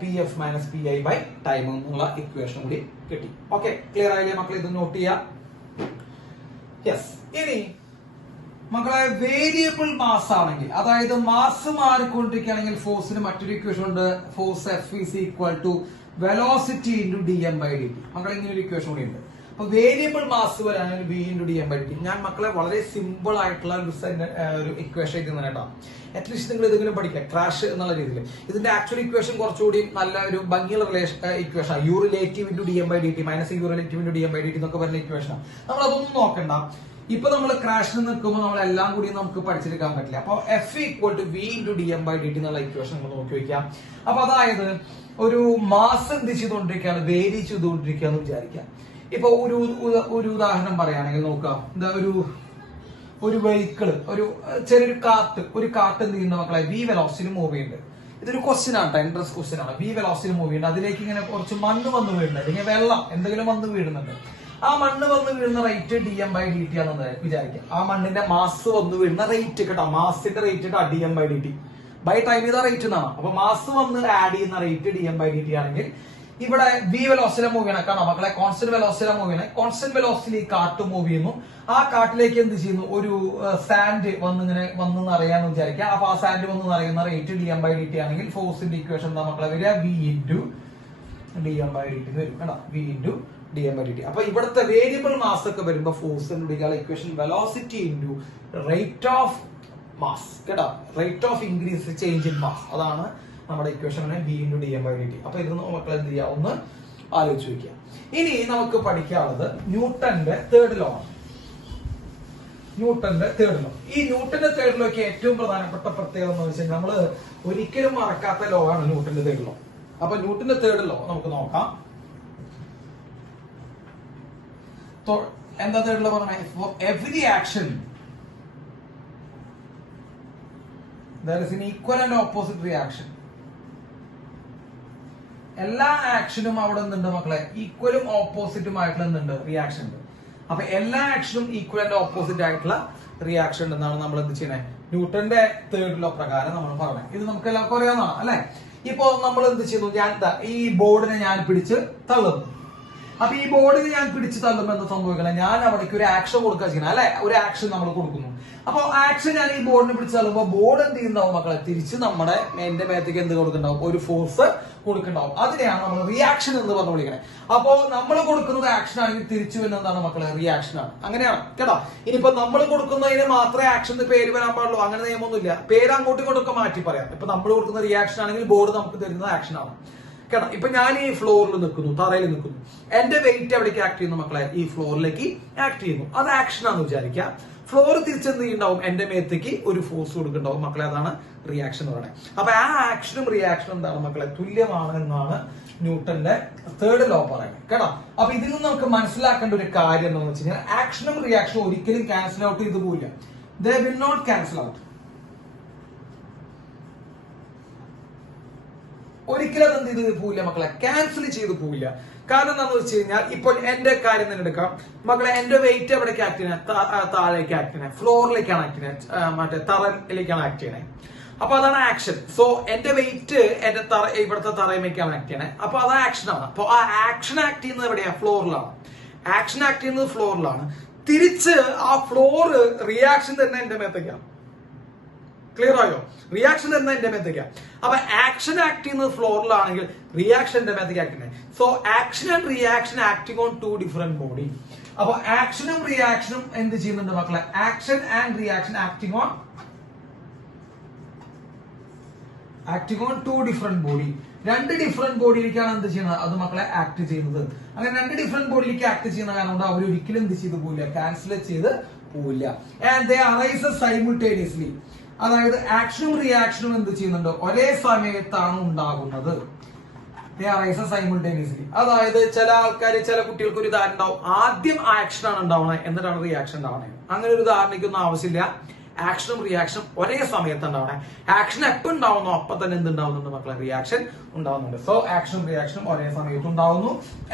P F minus P I by time എന്നുള്ള ഇക്വേഷൻ കൂടി കിട്ടി. ഓക്കെ, ക്ലിയർ ആയില്ലേ മക്കളെ? ഇത് നോട്ട് ചെയ്യാം. യെസ്. ഇനി മക്കളെ വേരിയബിൾ മാസ് ആണെങ്കിൽ, അതായത് മാസ് മാറിക്കൊണ്ടിരിക്കുകയാണെങ്കിൽ ഫോഴ്സിന് മറ്റൊരു ഇക്വേഷൻ ഉണ്ട്. Force F is equal to velocity into D M by D T. മക്കളെ ഇങ്ങനെ ഒരു ഇക്വേഷൻ കൂടി ഉണ്ട്. അപ്പൊ വേരിയബിൾ മാസ് വരാണെങ്കിൽ V into D M by T. ഞാൻ മക്കളെ വളരെ സിമ്പിൾ ആയിട്ടുള്ള ഒരു ഇക്വേഷൻ എഴുതുന്നത് കേട്ടോ. അറ്റ്ലീസ്റ്റ് നിങ്ങൾ ഇതെങ്കിലും പഠിക്കാം ക്രാഷ് എന്നുള്ള രീതിയിൽ. ഇതിന്റെ ആക്ച്വൽ ഇക്വേഷൻ കുറച്ചുകൂടി നല്ല ഒരു ഭംഗിയുള്ള equation U relative into D M by D T minus U relative into D M by D T എന്നൊക്കെ പറയുന്ന ഇക്വേഷൻ. നമ്മൾ അതൊന്നും നോക്കണ്ട. ഇപ്പൊ നമ്മൾ ക്രാഷിൽ നിൽക്കുമ്പോൾ നമ്മൾ എല്ലാം കൂടി നമുക്ക് പഠിച്ചെടുക്കാൻ പറ്റില്ല. അപ്പൊ F equal to V into D M by D T എന്നുള്ള ഇക്വേഷൻ നമ്മൾ നോക്കി വെക്കാം. അപ്പൊ അതായത് ഒരു മാസ് എന്ത് ചെയ്തുകൊണ്ടിരിക്കുകയാണ്, വേരി ചെയ്തുകൊണ്ടിരിക്കുക എന്ന് വിചാരിക്കാം. ഇപ്പൊ ഒരു ഉദാഹരണം പറയുകയാണെങ്കിൽ നോക്കാം, എന്താ ഒരു വെഹിക്കിള്, ഒരു ചെറിയൊരു കാറ്റ് എന്ത് ചെയ്യുന്ന മക്കളെ വി വെലോസിറ്റി മൂവ് ചെയ്യുന്നുണ്ട്. ഇതൊരു ക്വസ്റ്റ്യൻ ആണ്, ഇൻട്രസ്റ്റ് ക്വസ്റ്റ്യൻ ആണ്. വി വെലോസിറ്റി മൂവ് ചെയ്യുന്നുണ്ട്, അതിലേക്ക് ഇങ്ങനെ കുറച്ച് മണ്ണ് വന്ന് വീഴുന്നുണ്ട്, അല്ലെങ്കിൽ വെള്ളം എന്തെങ്കിലും വന്ന് വീഴുന്നുണ്ട്. ആ മണ്ണ് വന്ന് വീഴുന്ന rate D M by D T ആണെന്ന് വിചാരിക്കാം. ആ മണ്ണിന്റെ മാസ് വന്ന് വീഴുന്ന റേറ്റ് കേട്ടോ, മാസിന്റെ റേറ്റ് കേട്ടോ D M by D T. By time ചെയ്ത റേറ്റ് എന്നാണ്. അപ്പൊ മാസ് വന്ന് ആഡ് ചെയ്യുന്ന rate D M by D T ആണെങ്കിൽ ഇവിടെ വി വെലോസിറ്റി മൂവ് ചെയ്യണം. കാരണം മക്കളെ കോൺസ്റ്റന്റ് വെലോസിറ്റി മൂവ് ചെയ്യണേ. കോൺസ്റ്റന്റ് വെലോസിറ്റി കാറ്റ് മൂവ് ചെയ്യുന്നു. ആ കാട്ടിലേക്ക് എന്ത് ചെയ്യുന്നു, ഒരു സാൻഡ് വന്ന് അറിയാന്ന് വിചാരിക്കാം. അപ്പൊ ആ സാൻഡ് വന്ന് അറിയുന്ന rate D M by D T ആണെങ്കിൽ ഫോഴ്സിന്റെ ഇക്വേഷൻ എന്താ മക്കളെ വരിക, V into D M by D T വരും കേട്ടോ, V into D M by D T. അപ്പൊ ഇവിടുത്തെ വേരിയബിൾ മാസ് ഒക്കെ വരുമ്പോ ഫോഴ്സിന്റെ equation velocity into rate of mass കേട്ടോ, rate of increase change in mass. അതാണ് നമ്മുടെ equation B into D M by D T. അപ്പൊ ഇത് മക്കൾ എന്ത് ചെയ്യാം, ഒന്ന് ആലോചിച്ച് വെക്കുക. ഇനി നമുക്ക് പഠിക്കാനുള്ളത് ന്യൂട്ടന്റെ തേർഡ് ലോ ആണ്. ന്യൂട്ടന്റെ തേർഡ് ലോ. ഈ ന്യൂട്ടന്റെ തേർഡ് ലോയ്ക്ക് ഏറ്റവും പ്രധാനപ്പെട്ട പ്രത്യേകത എന്ന് വെച്ചാൽ നമ്മള് ഒരിക്കലും മറക്കാത്ത ലോ ആണ് ന്യൂട്ടന്റെ തേർഡ് ലോ. അപ്പൊ ന്യൂട്ടന്റെ തേർഡ് ലോ നമുക്ക് നോക്കാം. എന്താ തേർഡ് ലോ പറഞ്ഞത്, for every action there is an equal and opposite reaction. എല്ലാ ആക്ഷനും അവിടെ നിന്നുണ്ട് മക്കളെ, ഈക്വലും ഓപ്പോസിറ്റും ആയിട്ടുള്ള എന്തുണ്ട്, റിയാക്ഷൻ ഉണ്ട്. അപ്പൊ എല്ലാ ആക്ഷനും ഈക്വൽ ആൻഡ് ഓപ്പോസിറ്റ് ആയിട്ടുള്ള റിയാക്ഷൻ ഉണ്ടെന്നാണ് നമ്മൾ എന്ത് ചെയ്യണേ, ന്യൂട്ടന്റെ തേർഡ് ലോ പ്രകാരം നമ്മൾ പറഞ്ഞത്. ഇത് നമുക്ക് എല്ലാവർക്കും അറിയാവുന്നതാണ് അല്ലെ. ഇപ്പൊ നമ്മൾ എന്ത് ചെയ്യുന്നു, ഞാൻ ഈ ബോർഡിനെ ഞാൻ പിടിച്ച് തള്ളുന്നു. അപ്പൊ ഈ ബോർഡിനെ ഞാൻ പിടിച്ച് തള്ളുമ്പോ എന്താ സംഭവിക്കണം, ഞാൻ അവിടേക്ക് ഒരു ആക്ഷൻ കൊടുക്കുക ചെയ്യണം അല്ലെ, ഒരു ആക്ഷൻ നമ്മൾ കൊടുക്കുന്നു. അപ്പൊ ആക്ഷൻ ഞാൻ ഈ ബോർഡിനെ പിടിച്ച് തള്ളുമ്പോ ബോർഡ് എന്ത് ചെയ്യുന്നുണ്ടാവും മക്കളെ, തിരിച്ച് എന്റെ മേത്തേക്ക് എന്ത് കൊടുക്കുന്നുണ്ടാവും, ഒരു ഫോഴ്സ് കൊടുക്കുന്നുണ്ടാവും. അതിനെയാണ് നമ്മൾ റിയാക്ഷൻ എന്ന് പറഞ്ഞു വിളിക്കണേ. അപ്പോ നമ്മൾ കൊടുക്കുന്നത് ആക്ഷൻ ആണെങ്കിൽ തിരിച്ചു വരുന്നത് എന്താണ് മക്കളെ, റിയാക്ഷൻ ആണ്. അങ്ങനെയാണ് കേട്ടോ. ഇനിയിപ്പോ നമ്മൾ കൊടുക്കുന്നതിന് മാത്രമേ ആക്ഷൻ പേര് വരാൻ പാടുള്ളൂ, അങ്ങനെ നിയമമൊന്നുമില്ല. പേര് അങ്ങോട്ടും ഇങ്ങോട്ടൊക്കെ മാറ്റി പറയാം. ഇപ്പൊ നമ്മൾ കൊടുക്കുന്ന റിയാക്ഷൻ ആണെങ്കിൽ ബോർഡ് നമുക്ക് തരുന്നത് ആക്ഷൻ ആണ് കേട്ടോ. ഇപ്പൊ ഞാൻ ഈ ഫ്ലോറിൽ നിൽക്കുന്നു, തറയിൽ നിൽക്കുന്നു, എന്റെ വെയിറ്റ് എവിടേക്ക് ആക്ട് ചെയ്യുന്നു മക്കളെ, ഈ ഫ്ലോറിലേക്ക് ആക്ട് ചെയ്യുന്നു. അത് ആക്ഷൻ ആണെന്ന് വിചാരിക്കുക. ഫ്ലോർ തിരിച്ചെന്ത് ചെയ്യുന്നുണ്ടാവും, എന്റെ മേത്തേക്ക് ഒരു ഫോഴ്സ് കൊടുക്കുന്നുണ്ടാവും മക്കളെ, അതാണ് റിയാക്ഷൻ എന്ന് പറയുന്നത്. അപ്പൊ ആ ആക്ഷനും റിയാക്ഷനും എന്താണ് മക്കളെ, തുല്യമാണ് എന്നാണ് ന്യൂട്ടന്റെ തേർഡ് ലോ പറയുന്നത് കേട്ടോ. അപ്പൊ ഇതിൽ നിന്ന് നമുക്ക് മനസ്സിലാക്കേണ്ട ഒരു കാര്യം എന്താണെന്ന് വെച്ച് കഴിഞ്ഞാൽ, ആക്ഷനും റിയാക്ഷനും ഒരിക്കലും ക്യാൻസൽ ഔട്ട് ചെയ്ത് പോവില്ല. They will not cancel out. ഒരിക്കലും അത് എന്ത് ചെയ്ത് പോവില്ല മക്കളെ, ക്യാൻസൽ ചെയ്ത് പോവില്ല. കാരണം എന്താണെന്ന് വെച്ച് കഴിഞ്ഞാൽ, ഇപ്പോൾ എന്റെ കാര്യം തന്നെ എടുക്കാം മക്കളെ, എന്റെ വെയിറ്റ് എവിടേക്ക് ആക്ട് ചെയ്യണേ, താഴേക്ക് ആക്ട് ചെയ്യണേ, ഫ്ലോറിലേക്കാണ് ആക്ട് ചെയ്യണേ, മറ്റേ തറയിലേക്കാണ് ആക്ട് ചെയ്യണേ. അപ്പൊ അതാണ് ആക്ഷൻ. സോ എന്റെ വെയിറ്റ് എന്റെ ഇവിടുത്തെ തറയിലേക്കാണ് ആക്ട് ചെയ്യണേ. അപ്പൊ അത് ആക്ഷൻ ആണ്. അപ്പൊ ആ ആക്ഷൻ ആക്ട് ചെയ്യുന്നത് എവിടെയാ, ഫ്ലോറിലാണ്. ആക്ഷൻ ആക്ട് ചെയ്യുന്നത് ഫ്ലോറിലാണ്. തിരിച്ച് ആ ഫ്ലോർ റിയാക്ഷൻ തന്നെ എന്റെ മേത്തേക്കാണ്. ക്ലിയർ ആയോ? റിയാക്ഷൻ തന്നെ എന്റെ മേത്തേക്കാണ്. അപ്പൊ ആക്ഷൻ ആക്ട് ചെയ്യുന്നത് ഫ്ലോറിലാണെങ്കിൽ റിയാക്ഷൻ എന്റെ മേത്തേക്ക് ആക്ട് ചെയ്യുന്നത്. So action and reaction acting on two different body. അപ്പൊ ആക്ഷനും റിയാക്ഷനും എന്ത് ചെയ്യുന്നുണ്ട് മക്കളെ, action and reaction acting on two different body. രണ്ട് ഡിഫറെന്റ് ബോഡിയിലേക്കാണ് എന്ത് ചെയ്യുന്നത്, അത് മക്കളെ ആക്ട് ചെയ്യുന്നത്. അങ്ങനെ രണ്ട് ഡിഫറെന്റ് ബോഡിയിലേക്ക് ആക്ട് ചെയ്യുന്ന കാരണം കൊണ്ട് അവർ ഒരിക്കലും എന്ത് ചെയ്ത് പോവില്ല, ക്യാൻസൽ ചെയ്ത് പോവില്ല. And they arise simultaneously. അതായത് ആക്ഷനും റിയാക്ഷനും എന്ത് ചെയ്യുന്നുണ്ട്, ഒരേ സമയത്താണ് ഉണ്ടാകുന്നത്. സൈമിൾട്ടേനിയസ്ലി. അതായത് ചില ആൾക്കാർ, ചില കുട്ടികൾക്ക് ഒരു ധാരണ ഉണ്ടാവും, ആദ്യം ആക്ഷൻ ആണ് ഉണ്ടാവണേ എന്നിട്ടാണ് റിയാക്ഷൻ ഉണ്ടാവണേ. അങ്ങനെ ഒരു ധാരണയ്ക്കൊന്നും ആവശ്യമില്ല. ആക്ഷനും റിയാക്ഷനും ഒരേ സമയത്ത് ഉണ്ടാവണേ. ആക്ഷൻ എപ്പോൾ ഉണ്ടാവുന്നു അപ്പൊ തന്നെ എന്തുണ്ടാവുന്നുണ്ട് മക്കളെ, റിയാക്ഷൻ ഉണ്ടാവുന്നുണ്ട്. സോ ആക്ഷനും റിയാക്ഷനും ഒരേ സമയത്ത് ഉണ്ടാവുന്നു.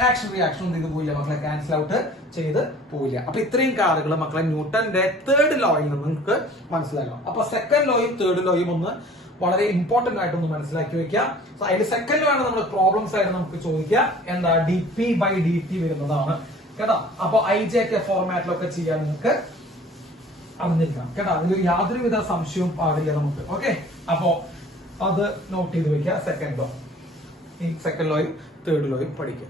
ആക്ഷൻ റിയാക്ഷൻ എന്ത് ചെയ്ത് പോയില്ല മക്കളെ, ക്യാൻസൽ ഔട്ട് ചെയ്ത് പോയില്ല. അപ്പൊ ഇത്രയും കാര്യങ്ങൾ മക്കളെ ന്യൂട്ടന്റെ തേർഡ് ലോയിൽ നിന്ന് നിങ്ങൾക്ക് മനസ്സിലാക്കണം. അപ്പൊ സെക്കൻഡ് ലോയും തേർഡ് ലോയും ഒന്ന് വളരെ ഇമ്പോർട്ടന്റ് ആയിട്ടൊന്ന് മനസ്സിലാക്കി വെക്കുക. അതിൽ സെക്കൻഡ് ലോ ആണ് നമ്മുടെ പ്രോബ്ലംസ് ആയിട്ട് നമുക്ക് ചോദിക്കുക. എന്താ, D P by D T വരുന്നതാണ് കേട്ടോ. അപ്പൊ IJK ഫോർമാറ്റിലൊക്കെ ചെയ്യാൻ നിങ്ങൾക്ക് അറിഞ്ഞിരിക്കണം കേട്ടോ. അതിൽ യാതൊരുവിധ സംശയവും പാടില്ല നമുക്ക്. ഓക്കെ, അപ്പോ അത് നോട്ട് ചെയ്ത് വെക്കുക. സെക്കൻഡ് ലോ, ഈ സെക്കൻഡ് ലോയും തേർഡ് ലോയും പഠിക്കുക.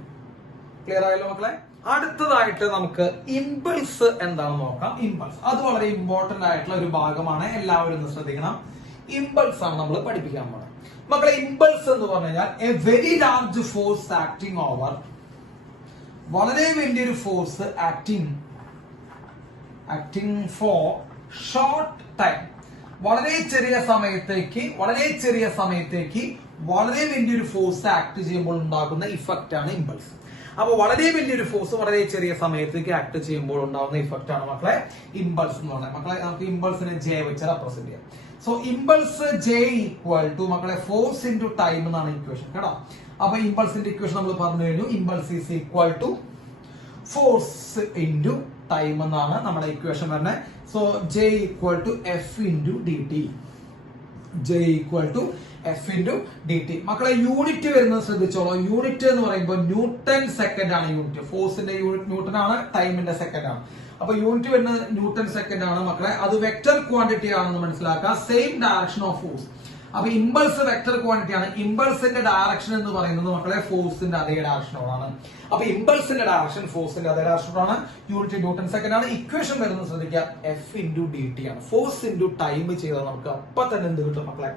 ക്ലിയർ ആയല്ലോ മക്കളെ? അടുത്തതായിട്ട് നമുക്ക് ഇമ്പൾസ് എന്താണെന്ന് നോക്കാം. ഇമ്പൾസ് അത് വളരെ ഇമ്പോർട്ടന്റ് ആയിട്ടുള്ള ഒരു ഭാഗമാണ്, എല്ലാവരും ഒന്ന് ശ്രദ്ധിക്കണം. ഇമ്പൾസ് ആണ് നമ്മൾ പഠിപ്പിക്കാൻ പോകുന്നത് മക്കളെ. ഇമ്പൾസ് എന്ന് പറഞ്ഞു കഴിഞ്ഞാൽ A very large force acting over, വളരെ വലിയൊരു force acting for short time, വളരെ ചെറിയ സമയത്തേക്ക് വളരെ വലിയൊരു ഫോഴ്സ് ആക്ട് ചെയ്യുമ്പോൾ ഉണ്ടാകുന്ന ഇഫക്റ്റ് ആണ് ഇമ്പൾസ്. അപ്പൊ വളരെ വലിയൊരു ഫോഴ്സ് വളരെ ചെറിയ സമയത്തേക്ക് ആക്ട് ചെയ്യുമ്പോൾ ഉണ്ടാകുന്ന ഇഫക്റ്റ് ആണ് മക്കളെ ഇമ്പൾസ് എന്ന് പറയുന്നത്. മക്കളെ നമുക്ക് ഇമ്പൾസിനെ ജെ വെച്ച് റെപ്രസെന്റ് ചെയ്യാം. So impulse J equal to മക്കളെ ഫോഴ്സ് ഇൻറ്റു ടൈം എന്നാണ് ഇക്വേഷൻ കേട്ടോ. അപ്പൊ ഇമ്പൾസിന്റെ ഇക്വേഷൻ നമ്മൾ പറഞ്ഞു കഴിഞ്ഞു. Impulse is equal to force into time എന്നാണ് നമ്മുടെ ഇക്വേഷൻ വരുന്നത്. So J equal to F into D T. മക്കളെ യൂണിറ്റ് വരുന്നത് ശ്രദ്ധിച്ചോളൂ. യൂണിറ്റ് എന്ന് പറയുമ്പോൾ ന്യൂട്ടൺ സെക്കൻഡ് ആണ് യൂണിറ്റ്. ഫോഴ്സിന്റെ യൂണിറ്റ് ന്യൂട്ടൺ ആണ്, ടൈമിന്റെ സെക്കൻഡ് ആണ്. അപ്പൊ യൂണിറ്റ് വരുന്നത് ന്യൂട്ടൺ സെക്കൻഡ് ആണ് മക്കളെ. അത് വെക്ടർ ക്വാണ്ടിറ്റി ആണെന്ന് മനസ്സിലാക്കുക. Same direction of force. അപ്പൊ ഇമ്പൾസ് വെക്ടർ ക്വാണ്ടിറ്റി ആണ്. ഇമ്പൾസിന്റെ ഡയറക്ഷൻ എന്ന് പറയുന്നത് മക്കളെ ഫോഴ്സിന്റെ അതേ ഡയറക്ഷനോടാണ്. അപ്പൊ ഇമ്പൾസിന്റെ ഡയറക്ഷൻ ഫോഴ്സിന്റെ അതേ ഡയറക്ഷനോടാണ്. യൂണിറ്റ് ന്യൂട്ടൺ സെക്കൻഡ് ആണ്. ഇക്വേഷൻ വരുന്നത് ശ്രദ്ധിക്കുക, എഫ് ഇൻറ്റു ഡി ടി ആണ്. ഫോഴ്സ് ഇൻറ്റു ടൈം ചെയ്താൽ നമുക്ക് അപ്പൊ തന്നെ എന്ത് കിട്ടും മക്കളെ?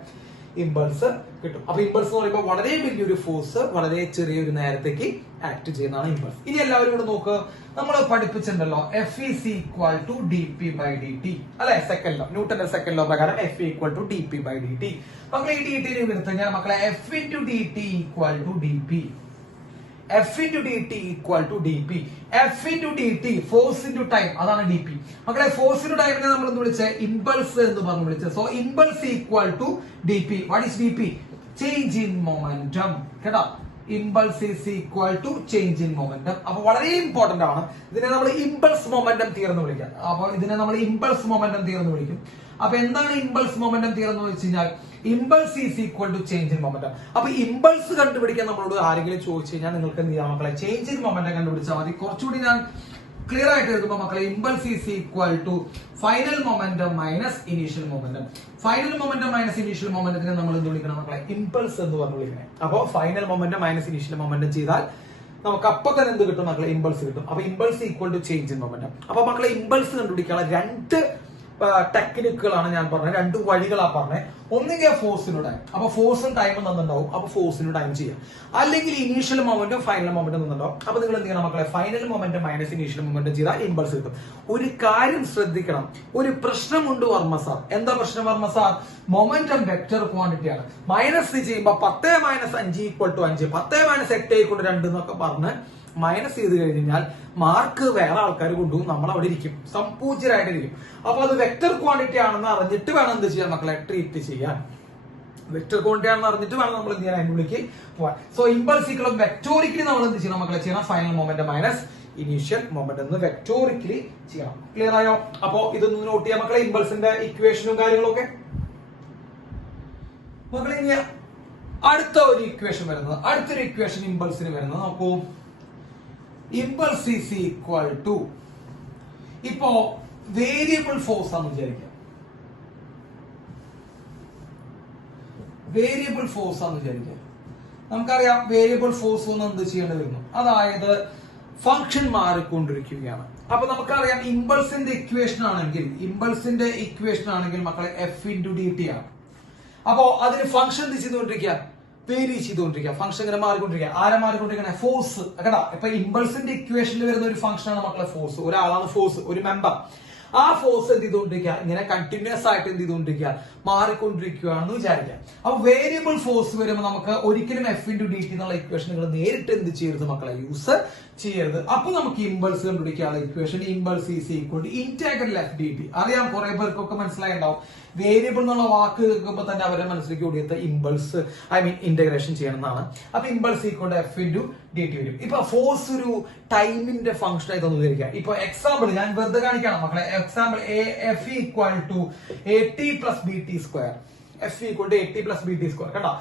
ഇമ്പൾസ് കിട്ടും. അപ്പൊ ഇമ്പൾസ് എന്ന് പറയുമ്പോൾ വളരെ വലിയൊരു ഫോഴ്സ് വളരെ ചെറിയൊരു നേരത്തേക്ക് ആക്ട് ചെയ്യുന്നതാണ് ഇമ്പൾസ്. ഇനി എല്ലാവരും കൂടെ നോക്കുക, നമ്മൾ പഠിപ്പിച്ചിട്ടുണ്ടല്ലോ F is equal to D P by D T അല്ലെ. സെക്കൻഡ് ലോ, ന്യൂട്ടന്റെ സെക്കൻഡ് ലോ പ്രകാരം F equal to D P by D T. മക്കളെ ഈ ഡി ടി എടുത്തു കഴിഞ്ഞാൽ മക്കളെ F into D T equal to D P. F into D T equal to D P. F into D T force into time, അതാണ് D P. മക്കളെ force into ടൈമിനെ നമ്മൾ എന്ത് വിളിച്ചത്? ഇമ്പൾസ് എന്ന് പറഞ്ഞു വിളിച്ചത്. So impulse equal to D P. What is D P? Change in momentum കേട്ടോ. Impulse is equal to change in momentum. അപ്പൊ വളരെ ഇമ്പോർട്ടന്റ് ആണ്. ഇതിനെ നമ്മൾ ഇമ്പൾസ് മൊമെന്റം തിയറം എന്ന് വിളിക്കാം. അപ്പൊ ഇതിനെ നമ്മൾ ഇമ്പൾസ് മൊമെന്റം തിയറം എന്ന് വിളിക്കും. അപ്പൊ എന്താണ് ഇമ്പൾസ് മൊമെന്റം തിയറം എന്ന് വെച്ച് കഴിഞ്ഞാൽ impulse is equal to change in momentum. അപ്പൊ ഇമ്പൾസ് കണ്ടുപിടിക്കാൻ നമ്മളോട് ആരെങ്കിലും ചോദിച്ചു കഴിഞ്ഞാൽ നിങ്ങൾക്ക് എന്ത് ചെയ്യാം മക്കളെ? ചേഞ്ച് ഇൻ മൊമെന്റം കണ്ടുപിടിച്ചാൽ മതി. കുറച്ചുകൂടി ഞാൻ ക്ലിയർ ആയിട്ട് എഴുതുമ്പോൾ മക്കളെ impulse is equal to final momentum minus initial momentum. Final momentum minus initial മൊമെന്റത്തിനെ നമ്മൾ എന്ത് വിളിക്കണം മക്കളെ? ഇമ്പൾസ് എന്ന് പറഞ്ഞു വിളിക്കണേ. അപ്പൊ final momentum minus initial momentum ചെയ്താൽ നമുക്ക് അപ്പൊ തന്നെ എന്ത് കിട്ടും മക്കളെ? ഇമ്പൾസ് കിട്ടും. അപ്പൊ impulse equal to change in momentum. അപ്പൊ മക്കളെ ഇമ്പൾസ് കണ്ടുപിടിക്കാനുള്ള രണ്ട് ടെക്നിക്കുകളാണ് ഞാൻ പറഞ്ഞത്, രണ്ട് വഴികളാണ് പറഞ്ഞത്. ഒന്നുകിൽ ഫോഴ്സിന് ടൈം, അപ്പൊ ഫോഴ്സും ടൈമും തന്നിട്ടുണ്ടാവും, അപ്പൊ ഫോഴ്സിന് ടൈം ചെയ്യാം. അല്ലെങ്കിൽ ഇനീഷ്യൽ മൊമെന്റും ഫൈനൽ മൊമെന്റും തന്നിട്ടുണ്ടാവും, അപ്പൊ നിങ്ങൾ എന്ത് ചെയ്യണം മക്കളെ? Final momentum minus initial momentum ചെയ്താൽ ഇമ്പൾസ് കിട്ടും. ഒരു കാര്യം ശ്രദ്ധിക്കണം, ഒരു പ്രശ്നമുണ്ട് വർമ്മ സാർ. എന്താ പ്രശ്നം Varma sir? Momentum vector quantity ആണ്. മൈനസ് ചെയ്യുമ്പോൾ 10 - 5 ഈക്വൽ ടു 5, 10 - 8 ഈക്വൽ ടു 2 എന്നൊക്കെ പറഞ്ഞ് മൈനസ് ചെയ്ത് കഴിഞ്ഞാൽ മാർക്ക് വേറെ ആൾക്കാർ കൊണ്ടുപോകും, നമ്മൾ അവിടെ ഇരിക്കും, സംപൂജ്യരായിട്ടിരിക്കും. അപ്പൊ അത് വെക്ടർ ക്വാണ്ടിറ്റി ആണെന്ന് അറിഞ്ഞിട്ട് വേണം എന്ത് ചെയ്യാൻ മക്കളെ? ട്രീറ്റ് ചെയ്യാൻ. വെക്ടർ ക്വാണ്ടിറ്റി ആണെന്ന് അറിഞ്ഞിട്ട് വേണം നമ്മൾ എന്ത് ചെയ്യാൻ? അതിനുള്ളിലേക്ക് പോവാൻ. സോ ഇമ്പൾസ് ഈക്വൽ വെക്ടോറിക്കലി നമ്മൾ എന്ത് ചെയ്യണം മക്കളെ? ചെയ്യണം final moment minus initial moment എന്ന് വെക്ടോറിക്കലി ചെയ്യണം. ക്ലിയർ ആയോ? അപ്പോ ഇതൊന്ന് നോട്ട് ചെയ്യാം മക്കളെ, ഇമ്പൾസിന്റെ ഇക്വേഷനും കാര്യങ്ങളും ഒക്കെ. മക്കളെ ഇനി അടുത്ത ഒരു ഇക്വേഷൻ വരുന്നത്, അടുത്തൊരു ഇക്വേഷൻ ഇമ്പൾസിന് വരുന്നത് നോക്കൂ. ഇമ്പൾസ് ഈസ് ഈക്വൽ ടു, ഇപ്പോ വേരിയബിൾ ഫോഴ്സ് ആണെന്ന് വിചാരിക്കാം. വേരിയബിൾ ഫോഴ്സ് ആണെന്ന് വിചാരിക്കാം. നമുക്കറിയാം വേരിയബിൾ ഫോഴ്സ് ഒന്ന് എന്ത് ചെയ്യേണ്ടി വരുന്നു, അതായത് ഫംഗ്ഷൻ മാറിക്കൊണ്ടിരിക്കുകയാണ്. അപ്പൊ നമുക്കറിയാം ഇമ്പൾസിന്റെ ഇക്വേഷൻ ആണെങ്കിൽ മക്കളെ എഫ് ഇൻറ്റു ഡി ടി ആണ്. അപ്പോ അതിന് ഫംഗ്ഷൻ എന്ത് ചെയ്തുകൊണ്ടിരിക്കുക? വേരി ചെയ്തുകൊണ്ടിരിക്കുക. ഫംഗ്ഷൻ ഇങ്ങനെ മാറിക്കൊണ്ടിരിക്കുക. ആരെ മാറിക്കൊണ്ടിരിക്കണേ? ഫോഴ്സ് കേട്ടാ. ഇപ്പൊ ഇമ്പൾസിന്റെ ഇക്വേഷനിൽ വരുന്ന ഒരു ഫംഗ്ഷൻ ആണ് മക്കളെ ഫോഴ്സ്. ഒരാളാണ് ഫോഴ്സ്, ഒരു മെമ്പർ. ആ ഫോഴ്സ് എന്ത് ചെയ്തുകൊണ്ടിരിക്കുക? ഇങ്ങനെ കണ്ടിന്യൂസ് ആയിട്ട് എന്ത് ചെയ്തുകൊണ്ടിരിക്കുക? മാറിക്കൊണ്ടിരിക്കുകയാണെന്ന് വിചാരിക്കാം. അപ്പൊ വേരിയബിൾ ഫോഴ്സ് വരുമ്പോൾ നമുക്ക് ഒരിക്കലും എഫ് ഇൻറ്റു ഡി ടി എന്നുള്ള ഇക്വേഷൻ നിങ്ങൾ നേരിട്ട് എന്ത് ചെയ്യരുത് മക്കളെ? യൂസ് ചെയ്യരുത്. അപ്പൊ നമുക്ക് ഇമ്പൾസ് കണ്ടുപിടിക്കാനുള്ള equation impulse is equal to integral F D T. അറിയാം, കുറെ പേർക്കൊക്കെ മനസ്സിലായിട്ടുണ്ടാവും. വേരിയബിൾ എന്നുള്ള വാക്ക് കേൾക്കുമ്പോൾ തന്നെ അവരെ മനസ്സിലേക്ക് ഓടിയത് ഇമ്പൾസ് ഇന്റഗ്രേഷൻ ചെയ്യണം എന്നാണ്. അപ്പൊ impulse equal to F into D T വരും. ഇപ്പൊ ഫോഴ്സ് ഒരു ടൈമിന്റെ ഫംഗ്ഷൻ ആയി തന്നിരിക്കുക. ഇപ്പൊ എക്സാമ്പിൾ ഞാൻ വെറുതെ കാണിക്കണം മക്കളെ. Example F equal to A T plus B T square. F equal to AT plus BT square. കേട്ടോ,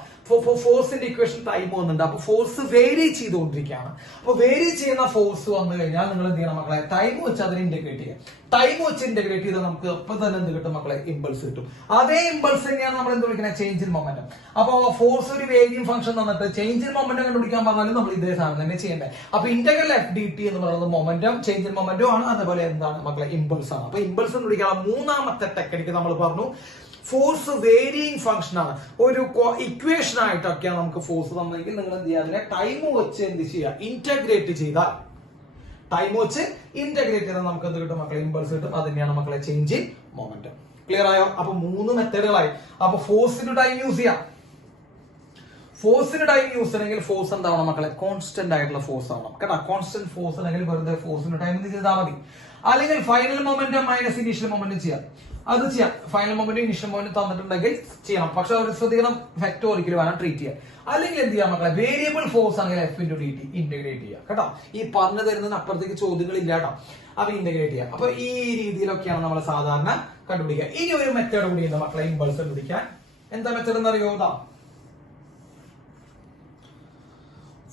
ഫോഴ്സിന്റെ ഇക്വേഷൻ ടൈം വന്നിട്ടുണ്ട്. അപ്പൊ ഫോഴ്സ് വേരി ചെയ്തുകൊണ്ടിരിക്കുകയാണ്. അപ്പൊ വേരി ചെയ്യുന്ന ഫോഴ്സ് വന്നു കഴിഞ്ഞാൽ നിങ്ങൾ എന്ത് ചെയ്യണം മക്കളെ, ടൈം വെച്ച് അതിനെ ഇന്റഗ്രേറ്റ് ചെയ്യുക. ടൈം വെച്ച് ഇന്റഗ്രേറ്റ് ചെയ്താൽ നമുക്ക് ഇപ്പൊ തന്നെ എന്ത് കിട്ടും മക്കളെ, ഇമ്പൾസ് കിട്ടും. അതേ ഇമ്പൾസ് തന്നെയാണ് നമ്മൾ എന്ത് വിളിക്കുന്നത്, ചേഞ്ച് ഇൻ മൊമെന്റം. അപ്പൊ ഫോഴ്സ് ഒരു വേരിയിങ് ഫംഗ്ഷൻ തന്നിട്ട് ചേഞ്ച് ഇൻ മൊമെന്റം കണ്ടുപിടിക്കാൻ പറഞ്ഞാലും നമ്മൾ ഇതേ സാധനം തന്നെ ചെയ്യേണ്ടത്. അപ്പൊ ഇന്റഗ്രൽ FDT എന്ന് പറയുന്നത് മൊമെന്റം, ചേഞ്ച് ഇൻ മൊമെന്റം ആണ്. അതേപോലെ എന്താണ് മക്കളെ, ഇമ്പൾസ് ആണ്. അപ്പൊ ഇമ്പൾസ് കണ്ടുപിടിക്കാൻ മൂന്നാമത്തെ ടെക്നിക്ക് നമ്മൾ പറഞ്ഞു, ഫോഴ്സ് വേരിയിങ് ഫംഗ്ഷൻ ആണ്. ഒരു ഇക്വേഷൻ ആയിട്ടൊക്കെയാണ് നമുക്ക് ഫോഴ്സ് തന്നെങ്കിൽ നിങ്ങൾ എന്ത് ചെയ്യുക, അതിനെ ടൈം വെച്ച് എന്ത് ചെയ്യുക, ഇന്റഗ്രേറ്റ് ചെയ്താൽ, ടൈം വെച്ച് ഇന്റഗ്രേറ്റ് ചെയ്താൽ നമുക്ക് എന്ത് കിട്ടും മക്കളെ, ഇമ്പൾസ് കിട്ടും. അത് തന്നെയാണ് മക്കളെ ചേഞ്ച് ഇൻ മൊമെന്റം. ക്ലിയർ ആയോ? അപ്പൊ 3 മെത്തേഡുകളായി. അപ്പൊ ഫോഴ്സിന് ടൈം യൂസ് ചെയ്യാം. ഫോഴ്സിന് ടൈം യൂസ് ചെയ്യണമെങ്കിൽ ഫോഴ്സ് എന്താവണം മക്കളെ, കോൺസ്റ്റന്റ് ആയിട്ടുള്ള ഫോഴ്സ് ആവണം. കേട്ടോ, കോൺസ്റ്റന്റ് ഫോഴ്സ് അല്ലെങ്കിൽ വെറുതെ ഫോഴ്സിന് ടൈം ചെയ്താൽ മതി. അല്ലെങ്കിൽ final momentum minus initial momentum ചെയ്യാം. അത് ചെയ്യാം. ഫൈനൽ മൊമെന്റും ഇനീഷ്യൽ മൊമെന്റും തന്നിട്ടുണ്ടെങ്കിൽ ചെയ്യണം. പക്ഷെ ഒരു ശ്രദ്ധിക്കണം, വെക്ടോറിക്കൽ വേണം ട്രീറ്റ് ചെയ്യാൻ. അല്ലെങ്കിൽ എന്ത് ചെയ്യാം മക്കളെ, വേരിയബിൾ ഫോഴ്സ് ആണെങ്കിൽ F into dt ഇന്റഗ്രേറ്റ് ചെയ്യാം. കേട്ടോ, ഈ പറഞ്ഞു തരുന്നതിന് അപ്പുറത്തേക്ക് ചോദ്യങ്ങൾ ഇല്ല കേട്ടോ. അപ്പൊ ഇന്റഗ്രേറ്റ് ചെയ്യാം. അപ്പൊ ഈ രീതിയിലൊക്കെയാണ് നമ്മൾ സാധാരണ കണ്ടുപിടിക്കുക. ഇനി ഒരു മെത്തേഡ് കൂടി ഉണ്ട് മക്കളെ ഇമ്പൾസ് കണ്ടുപിടിക്കാൻ. എന്താ മെത്തേഡ് എന്ന് അറിയോ?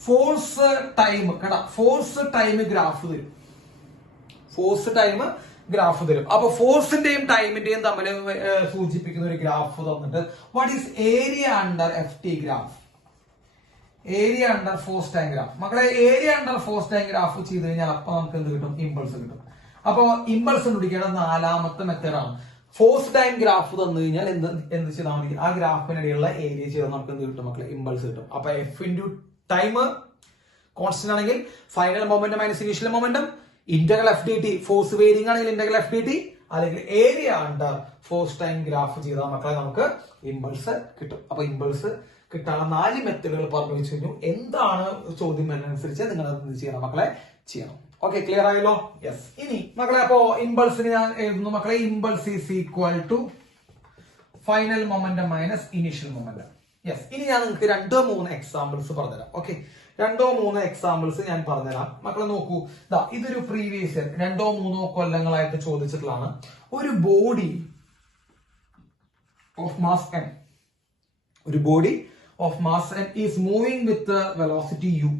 Force time. കേട്ടോ, ഫോഴ്സ് ടൈം ഗ്രാഫ് തരും. ഫോഴ്സ് ടൈം ഗ്രാഫ് തരും. അപ്പൊ ഫോഴ്സിന്റെയും ടൈമിന്റെയും തമ്മിൽ സൂചിപ്പിക്കുന്ന ഒരു ഗ്രാഫ് തന്നിട്ട് what is area under FT graph, area under force time graph. മക്കളെ, area under force time graph ചെയ്ത് കഴിഞ്ഞാൽ അപ്പൊ നമുക്ക് എന്ത് കിട്ടും, ഇമ്പൾസ് കിട്ടും. അപ്പൊ ഇമ്പൾസ് കണ്ടുപിടിക്കേണ്ട നാലാമത്തെ മെത്തേഡാണ്. ഫോഴ്സ് ടൈം ഗ്രാഫ് തന്നു കഴിഞ്ഞാൽ എന്ത് ചെയ്താൽ മതി, ആ ഗ്രാഫിനിടെയുള്ള ഏരിയ ചെയ്താൽ നമുക്ക് എന്ത് കിട്ടും മക്കളെ, ഇമ്പൾസ് കിട്ടും. അപ്പൊ F into ടൈം കോൺസ്റ്റന്റ് ആണെങ്കിൽ final momentum minus initial momentum, integral FDT force varying ആണെങ്കിൽ ഇന്റഗ്രൽ FDT, അല്ലെങ്കിൽ area under force time graph ചെയ്താൽ മക്കളെ നമുക്ക് ഇമ്പൾസ് കിട്ടും. അപ്പൊ ഇമ്പൾസ് കിട്ടാനുള്ള 4 മെത്തേഡുകൾ പറഞ്ഞു വെച്ച് കഴിഞ്ഞു. എന്താണ് ചോദ്യം എന്നനുസരിച്ച് നിങ്ങൾ എന്ത് ചെയ്യണം മക്കളെ, ചെയ്യണം. ഓക്കെ, ക്ലിയർ ആയല്ലോ? യെസ്. ഇനി മക്കളെ, അപ്പോ ഇമ്പൾസിന് ഞാൻ എഴുതുന്നു മക്കളെ, impulse is equal to final momentum minus initial momentum. Yes. ഇനി ഞാൻ നിങ്ങൾക്ക് 2-3 എക്സാമ്പിൾസ് പറഞ്ഞുതരാം. ഓക്കെ, 2-3 എക്സാമ്പിൾസ് ഞാൻ പറഞ്ഞുതരാം. മക്കളെ നോക്കൂ, ഇതൊരു പ്രീവിയസ് ഇയർ 2-3 കൊല്ലങ്ങളായിട്ട് ചോദിച്ചിട്ടുള്ളതാണ്. ഒരു ബോഡി ഓഫ് മാസ് m, ഒരു body of mass m is moving with velocity u.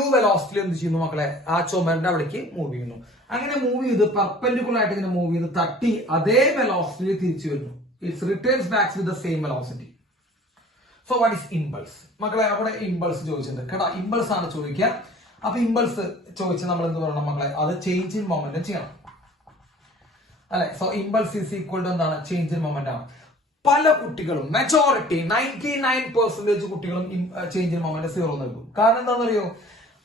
u velocity എന്ത് ചെയ്യുന്നു മക്കളെ, ആ ചുമരിന്റെ അവിടേക്ക് മൂവ് ചെയ്യുന്നു. അങ്ങനെ മൂവ് ചെയ്ത് പെർപെൻഡിക്കുലർ ആയിട്ട് ഇങ്ങനെ മൂവ് ചെയ്ത് തട്ടി അതേ വെലോസിറ്റിയിൽ തിരിച്ചു വരുന്നു. It's returns back with the same velocity. So what is impulse? മക്കളെ, അവിടെ ഇമ്പൾസ് ചോദിച്ചിട്ടുണ്ട്. കേട്ടോ, ഇമ്പൾസ് ആണ് ചോദിക്കുക. അപ്പൊ ഇമ്പൾസ് ചോദിച്ചാൽ നമ്മൾ എന്ത് പറയണം മക്കളെ, അത് ചേഞ്ച് ഇൻ മൊമെന്റം ചെയ്യണം അല്ലെ. So impulse is equal to എന്താണ്, ചേഞ്ച് ഇൻ മൊമെന്റം ആണ്. പല കുട്ടികളും, മെജോറിറ്റി 99% കുട്ടികളും ചേഞ്ച് ഇൻ മൊമെന്റം 0 നൽകും. കാരണം എന്താണെന്ന് അറിയോ,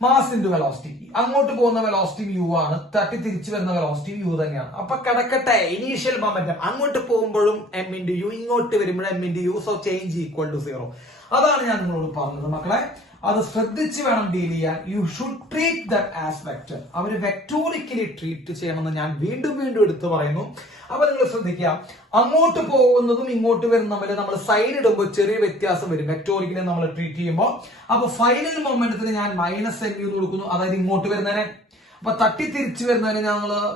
മാസ് ഇൻറ്റു വെലോസിറ്റി. അങ്ങോട്ട് പോകുന്ന വെലോസിറ്റി u ആണ്, തട്ടി തിരിച്ചു വരുന്ന വെലോസിറ്റി u തന്നെയാണ്. അപ്പൊ കിടക്കട്ടെ, ഇനീഷ്യൽ മൊമെന്റം അങ്ങോട്ട് പോകുമ്പോഴും m into u, ഇങ്ങോട്ട് വരുമ്പോഴും m into u. So change equal to 0. അതാണ് ഞാൻ നിങ്ങളോട് പറഞ്ഞത് മക്കളെ. അത് ശ്രദ്ധിച്ച് വേണം ഡീൽ ചെയ്യാൻ. You should treat that as vector. അവര് വെക്ടോറിക്കലി ട്രീറ്റ് ചെയ്യണമെന്ന് ഞാൻ വീണ്ടും വീണ്ടും എടുത്തു പറയുന്നു. അപ്പൊ നിങ്ങൾ ശ്രദ്ധിക്കുക, അങ്ങോട്ട് പോകുന്നതും ഇങ്ങോട്ട് വരുന്ന തമ്മിൽ നമ്മൾ സൈൻ ഇടുമ്പോൾ ചെറിയ വ്യത്യാസം വരും വെക്ടോറിക്കലി നമ്മൾ ട്രീറ്റ് ചെയ്യുമ്പോൾ. അപ്പൊ ഫൈനൽ മൊമെന്റത്തിന് ഞാൻ മൈനസ് m u കൊടുക്കുന്നു, അതായത് ഇങ്ങോട്ട് വരുന്നതിനെ. അപ്പൊ തട്ടി തിരിച്ചു വരുന്നതിന്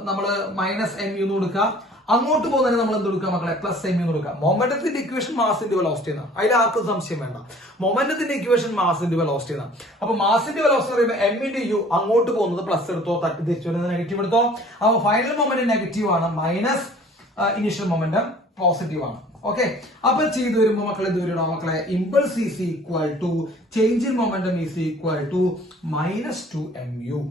നമ്മള് മൈനസ് m u കൊടുക്കുക. അങ്ങോട്ട് പോകുന്നതിന് നമ്മൾ എന്ത് കൊടുക്കുക മക്കളെ, പ്ലസ് m u കൊടുക്കുക. മൊമെന്റത്തിന്റെ ഇക്വേഷൻ മാസിന്റെ വെലോസിറ്റി ആണ്, അതിൽ ആർക്കും സംശയം വേണ്ട. മൊമെന്റത്തിന്റെ ഇക്വേഷൻ മാസിന്റെ വെലോസിറ്റി ആണ്. അപ്പൊ മാസിന്റെ വെലോസിറ്റി പറയുമ്പോൾ m into u, അങ്ങോട്ട് പോകുന്നത് പ്ലസ് എടുത്തോ, തട്ടി തിരിച്ചു വരുന്നത് നെഗറ്റീവ് എടുത്തോ. അപ്പൊ ഫൈനൽ മൊമെന്റ് നെഗറ്റീവ് ആണ്, മൈനസ് ഇനീഷ്യൽ മൊമെന്റം പോസിറ്റീവ് ആണ്. ഓക്കെ, അപ്പൊ ചെയ്തു വരുമ്പോ മക്കളെ ഇത് വരും മക്കളെ, impulse is equal to change in momentum is equal to -2mu.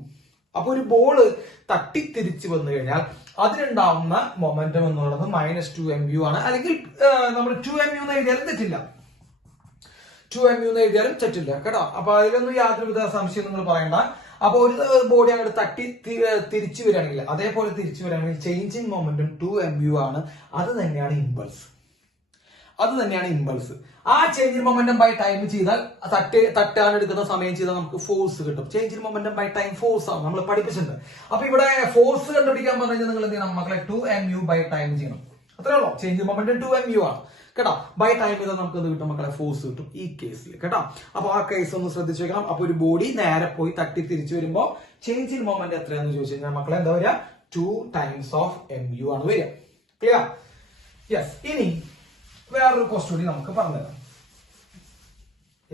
അപ്പൊ ഒരു ബോള് തട്ടിത്തിരിച്ചു വന്നു കഴിഞ്ഞാൽ അതിനുണ്ടാവുന്ന മൊമെന്റം എന്ന് പറയുന്നത് -2mu ആണ്. അല്ലെങ്കിൽ നമ്മൾ 2mu എന്ന് എഴുതിയാലും തെറ്റില്ല, 2mu എന്ന് എഴുതിയാലും തെറ്റില്ല കേട്ടോ. അപ്പൊ അതിലൊന്നും യാതൊരുവിധ സംശയം നിങ്ങൾ പറയണ്ട. അപ്പൊ ഒരു ബോഡി അങ്ങോട്ട് തട്ടി തിരിച്ചു വരികയാണെങ്കിൽ, അതേപോലെ തിരിച്ചു വരികയാണെങ്കിൽ ചേഞ്ചിങ് മൊമെന്റം 2mu ആണ്. അത് തന്നെയാണ് ഇമ്പൾസ്, അത് തന്നെയാണ് ഇമ്പൾസ്. ആ ചേഞ്ച് മൊമെന്റം ബൈ ടൈം ചെയ്താൽ, തട്ടാൻ എടുക്കുന്ന സമയം ചെയ്താൽ നമുക്ക് ഫോഴ്സ് കിട്ടും. Change momentum by time force ആണ് നമ്മൾ പഠിപ്പിച്ചിട്ടുണ്ട്. അപ്പൊ ഇവിടെ ഫോഴ്സ് കണ്ടുപിടിക്കാൻ പറഞ്ഞു കഴിഞ്ഞാൽ നിങ്ങൾ എന്ത് ചെയ്യണം മക്കളെ, 2mu ബൈ ടൈം ചെയ്യണം. അത്രേ ഉള്ളൂ. ചേഞ്ച് മൊമെന്റം 2mu ആണ് കേട്ടോ. ബൈ ടൈം ചെയ്താൽ നമുക്ക് എന്ത് കിട്ടും മക്കളെ, ഫോഴ്സ് കിട്ടും ഈ കേസിൽ കേട്ടോ. അപ്പൊ ആ കേസ് ഒന്ന് ശ്രദ്ധിച്ചു വെക്കണം. അപ്പൊ ഒരു ബോഡി നേരെ പോയി തട്ടി തിരിച്ചു വരുമ്പോ ചേഞ്ച് ഇൻ മൊമെന്റ് എത്രയാണെന്ന് ചോദിച്ചു കഴിഞ്ഞാൽ മക്കളെ എന്താ വരിക, 2 times of mu ആണ് വരിക. ക്ലിയർ? യെസ്. ഇനി വേറൊരു ക്വസ്റ്റ്യൻ കൂടി നമുക്ക് പറഞ്ഞുതരാം.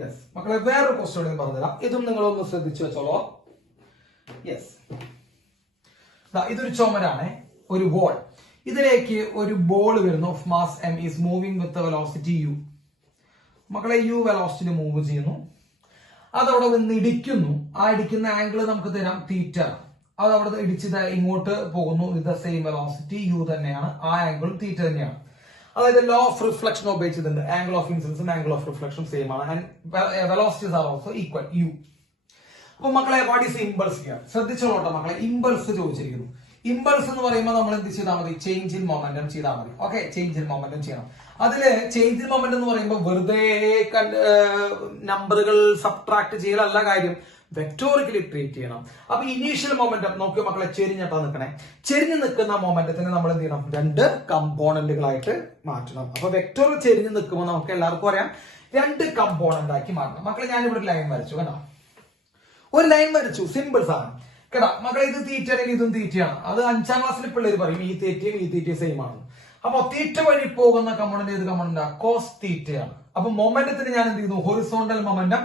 യെസ് മക്കളെ, വേറൊരു ക്വസ്റ്റ്യൻ കൂടി പറഞ്ഞുതരാം. ഇതും നിങ്ങളൊന്ന് ശ്രദ്ധിച്ചു വെച്ചോളൂ. യെസ്, ഇതൊരു ചുമരാണ്, ഒരു വോൾ. ഇതിലേക്ക് ഒരു ബോൾ വരുന്നു of mass m is moving with velocity u. മക്കളെ u വെലോസിറ്റി മൂവ് ചെയ്യുന്നു, അതവിടെ നിന്ന് ഇടിക്കുന്നു. ആ ഇടിക്കുന്ന ആംഗിൾ നമുക്ക് തരാം തീറ്റ. അത് അവിടെ ഇടിച്ചത് ഇങ്ങോട്ട് പോകുന്നു with the same velocity u തന്നെയാണ്, ആ ആംഗിൾ തീറ്റ തന്നെയാണ്. അതായത് ലോ ഓഫ് റിഫ്ലക്ഷൻ ഉപയോഗിച്ചിട്ടുണ്ട്. ആംഗിൾ ഓഫ് ഇൻസിഡൻസും ആംഗിൾ ഓഫ് റിഫ്ലക്ഷനും സെയിം ആണ്. And velocities are also equal u. അപ്പൊ മക്കളെ, വാട്ട് ഈസ് ഇമ്പൾസ് ഹിയർ? ശ്രദ്ധിച്ചോളട്ടെ മക്കളെ, ഇമ്പൾസ് ചോദിച്ചിരിക്കുന്നു. ഇമ്പൾസ് എന്ന് പറയുമ്പോൾ നമ്മൾ എന്ത് ചെയ്താൽ മതി? ചേഞ്ച് ഇൻ മൊമെന്റം ചെയ്താൽ മതി. ഓക്കെ, ചേഞ്ച് ഇൻ മൊമെന്റം ചെയ്യണം. അതില് ചേഞ്ച് ഇൻ മൊമെന്റം എന്ന് പറയുമ്പോൾ വെറുതെ നമ്പറുകൾ സബ്ട്രാക്ട് ചെയ്യലല്ല കാര്യം, വെക്ടോറിക്കലി ട്രീറ്റ് ചെയ്യണം. അപ്പൊ ഇനീഷ്യൽ മൊമെന്റം നോക്കിയോ മക്കളെ, ചെരിഞ്ഞിട്ടാ നിൽക്കണേ. ചെരിഞ്ഞു നിൽക്കുന്ന മൊമെന്റത്തിന് നമ്മൾ എന്ത് ചെയ്യണം? രണ്ട് കമ്പോണന്റുകളായിട്ട് മാറ്റണം. അപ്പൊ വെക്ടോർ ചെരിഞ്ഞു നിൽക്കുമ്പോൾ നമുക്ക് എല്ലാവർക്കും അറിയാം, രണ്ട് കമ്പോണന്റ് ആക്കി മാറ്റണം. മക്കളെ, ഞാനിവിടെ ഒരു ലൈൻ വരച്ചു കേട്ടോ, ഒരു ലൈൻ വരച്ചു, സിമ്പിൾ സാധനം കേട്ടാ മക്കളെ. ഇത് തീറ്റയാണെങ്കിൽ ഇതും തീറ്റയാണ്. അത് 5ാം ക്ലാസ്സിൽ പിള്ളേർ പറയും ഈ തീറ്റയും സെയിം ആണ്. അപ്പൊ തീറ്റ വഴി പോകുന്ന കമ്പോണന്റ് ഏത് കമ്പോണന്റാ? കോസ് തീറ്റയാണ്. അപ്പൊ മൊമെന്റത്തിന് ഞാൻ എന്ത് ചെയ്യുന്നു? ഹൊറിസോണ്ടൽ മൊമെന്റം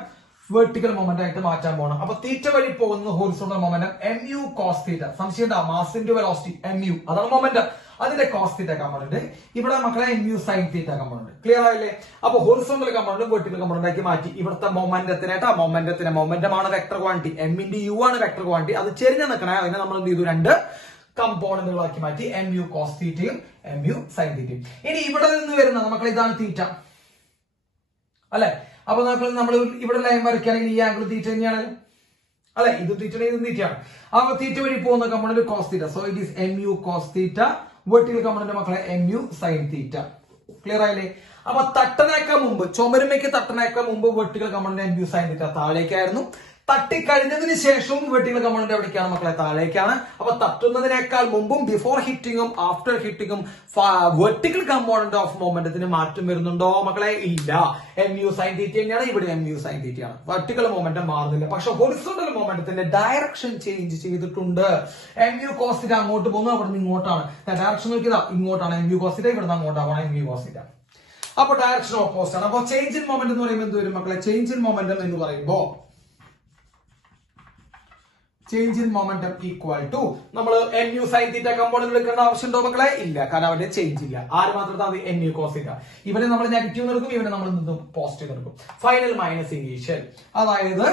വെർട്ടിക്കൽ മൊമെന്റ് ആയിട്ട് മാറ്റാൻ പോകണം. അപ്പൊ തീറ്റ വഴി പോകുന്ന horizontal momentum mu cos theta. സംശയം മാസ് ഇൻടു വെലോസിറ്റി mu, അതാണ് മൊമെന്റം. അതിന്റെ കോസ് തീറ്റ കമ്പോണന്റ്. ഇവിടെ മക്കളെ mu sine theta component. Clear ആയില്ലേ? അപ്പൊ ഹൊറിസോണ്ടൽ കമ്പോണന്റ് വെർട്ടിക്കൽ കമ്പോണന്റ് ആക്കി മാറ്റി. ഇവിടുത്തെ മൊമെന്റമാണ് vector quantity. m into u ആണ് വെക്ടർ ക്വാണ്ടിറ്റി. അത് ചെരിഞ്ഞ നിൽക്കണേ, അതിനെ നമ്മൾ എന്ത് ചെയ്തു? രണ്ട് കമ്പോണന്റുകളാക്കി മാറ്റി, mu കോസ് തീറ്റയും mu സൈൻ തീറ്റയും. ഇനി ഇവിടെ നിന്ന് വരുന്ന മക്കളെ ഇതാണ് തീറ്റ അല്ലെ? അപ്പൊ നമ്മൾ ഇവിടെ ലൈൻ വരയ്ക്കുകയാണെങ്കിൽ ഈ ആംഗിൾ തീറ്റ തന്നെയാണ് അല്ലെ? ഇത് തീറ്റ, ഇതും തീറ്റയാണ്. അപ്പൊ തീറ്റ വഴി പോകുന്ന component cos theta. So it is mu cos theta. Vertical component മക്കളെ mu സൈൻ തീറ്റ. ക്ലിയർ ആയില്ലേ? അപ്പൊ തട്ടനേക്കാൾ മുമ്പ്, ചുമരുമയ്ക്ക് തട്ടനേക്കാൾ മുമ്പ് vertical component mu sine theta താഴേക്കായിരുന്നു. തട്ടിക്കഴിഞ്ഞതിന് ശേഷവും വെർട്ടിക്കൽ കമ്പോണന്റ് എവിടേക്കാണ് മക്കളെ? താഴേക്കാണ്. അപ്പൊ തട്ടുന്നതിനേക്കാൾ മുമ്പും ബിഫോർ ഹിറ്റിംഗും ആഫ്റ്റർ ഹിറ്റിംഗും വെർട്ടിക്കൽ കമ്പോണന്റ് ഓഫ് മൊമെന്റത്തിന് മാറ്റം വരുന്നുണ്ടോ മക്കളെ? ഇല്ല. mu സൈൻ തീറ്റ തന്നെയാണ്, ഇവിടെ mu സൈൻ തീറ്റയാണ്. വെർട്ടിക്കൽ മൊമെന്റം മാറുന്നില്ല. പക്ഷെ ഹൊറിസോണ്ടൽ മൊമെന്റത്തിന്റെ ഡയറക്ഷൻ ചേഞ്ച് ചെയ്തിട്ടുണ്ട്. mu കോസ് തീറ്റ അങ്ങോട്ട് പോകുന്നു, അവിടെ നിന്ന് ഇങ്ങോട്ടാണ്. ഡയറക്ഷൻ നോക്കിയതാ, ഇങ്ങോട്ടാണ് mu കോസ് തീറ്റ, ഇവിടെ നിന്ന് അങ്ങോട്ടാണ് mu കോസ് തീറ്റ. അപ്പൊ ഡയറക്ഷൻ ഓപ്പോസിറ്റ് ആണ്. അപ്പൊ ചേഞ്ച് ഇൻ മൊമെന്റ് എന്ന് പറയുമ്പോൾ എന്ത് വരും മക്കളെ? ചേഞ്ച് ഇൻ മൊമെന്റം എന്ന് പറയുമ്പോ change in momentum equal to നമ്മൾ mu സൈൻ തീറ്റ കമ്പോണന്റ് എടുക്കേണ്ട ആവശ്യമുണ്ടോ മക്കളെ? ഇല്ല, കാരണം അവന്റെ ചേഞ്ച് ഇല്ല. ആര് മാത്രം? mu cos theta. ഇവനെ നമ്മൾ നെഗറ്റീവ് എടുക്കും, ഇവനെ നമ്മൾ പോസിറ്റീവ് എടുക്കും. ഫൈനൽ മൈനസ് ഇനീഷ്യൽ, അതായത്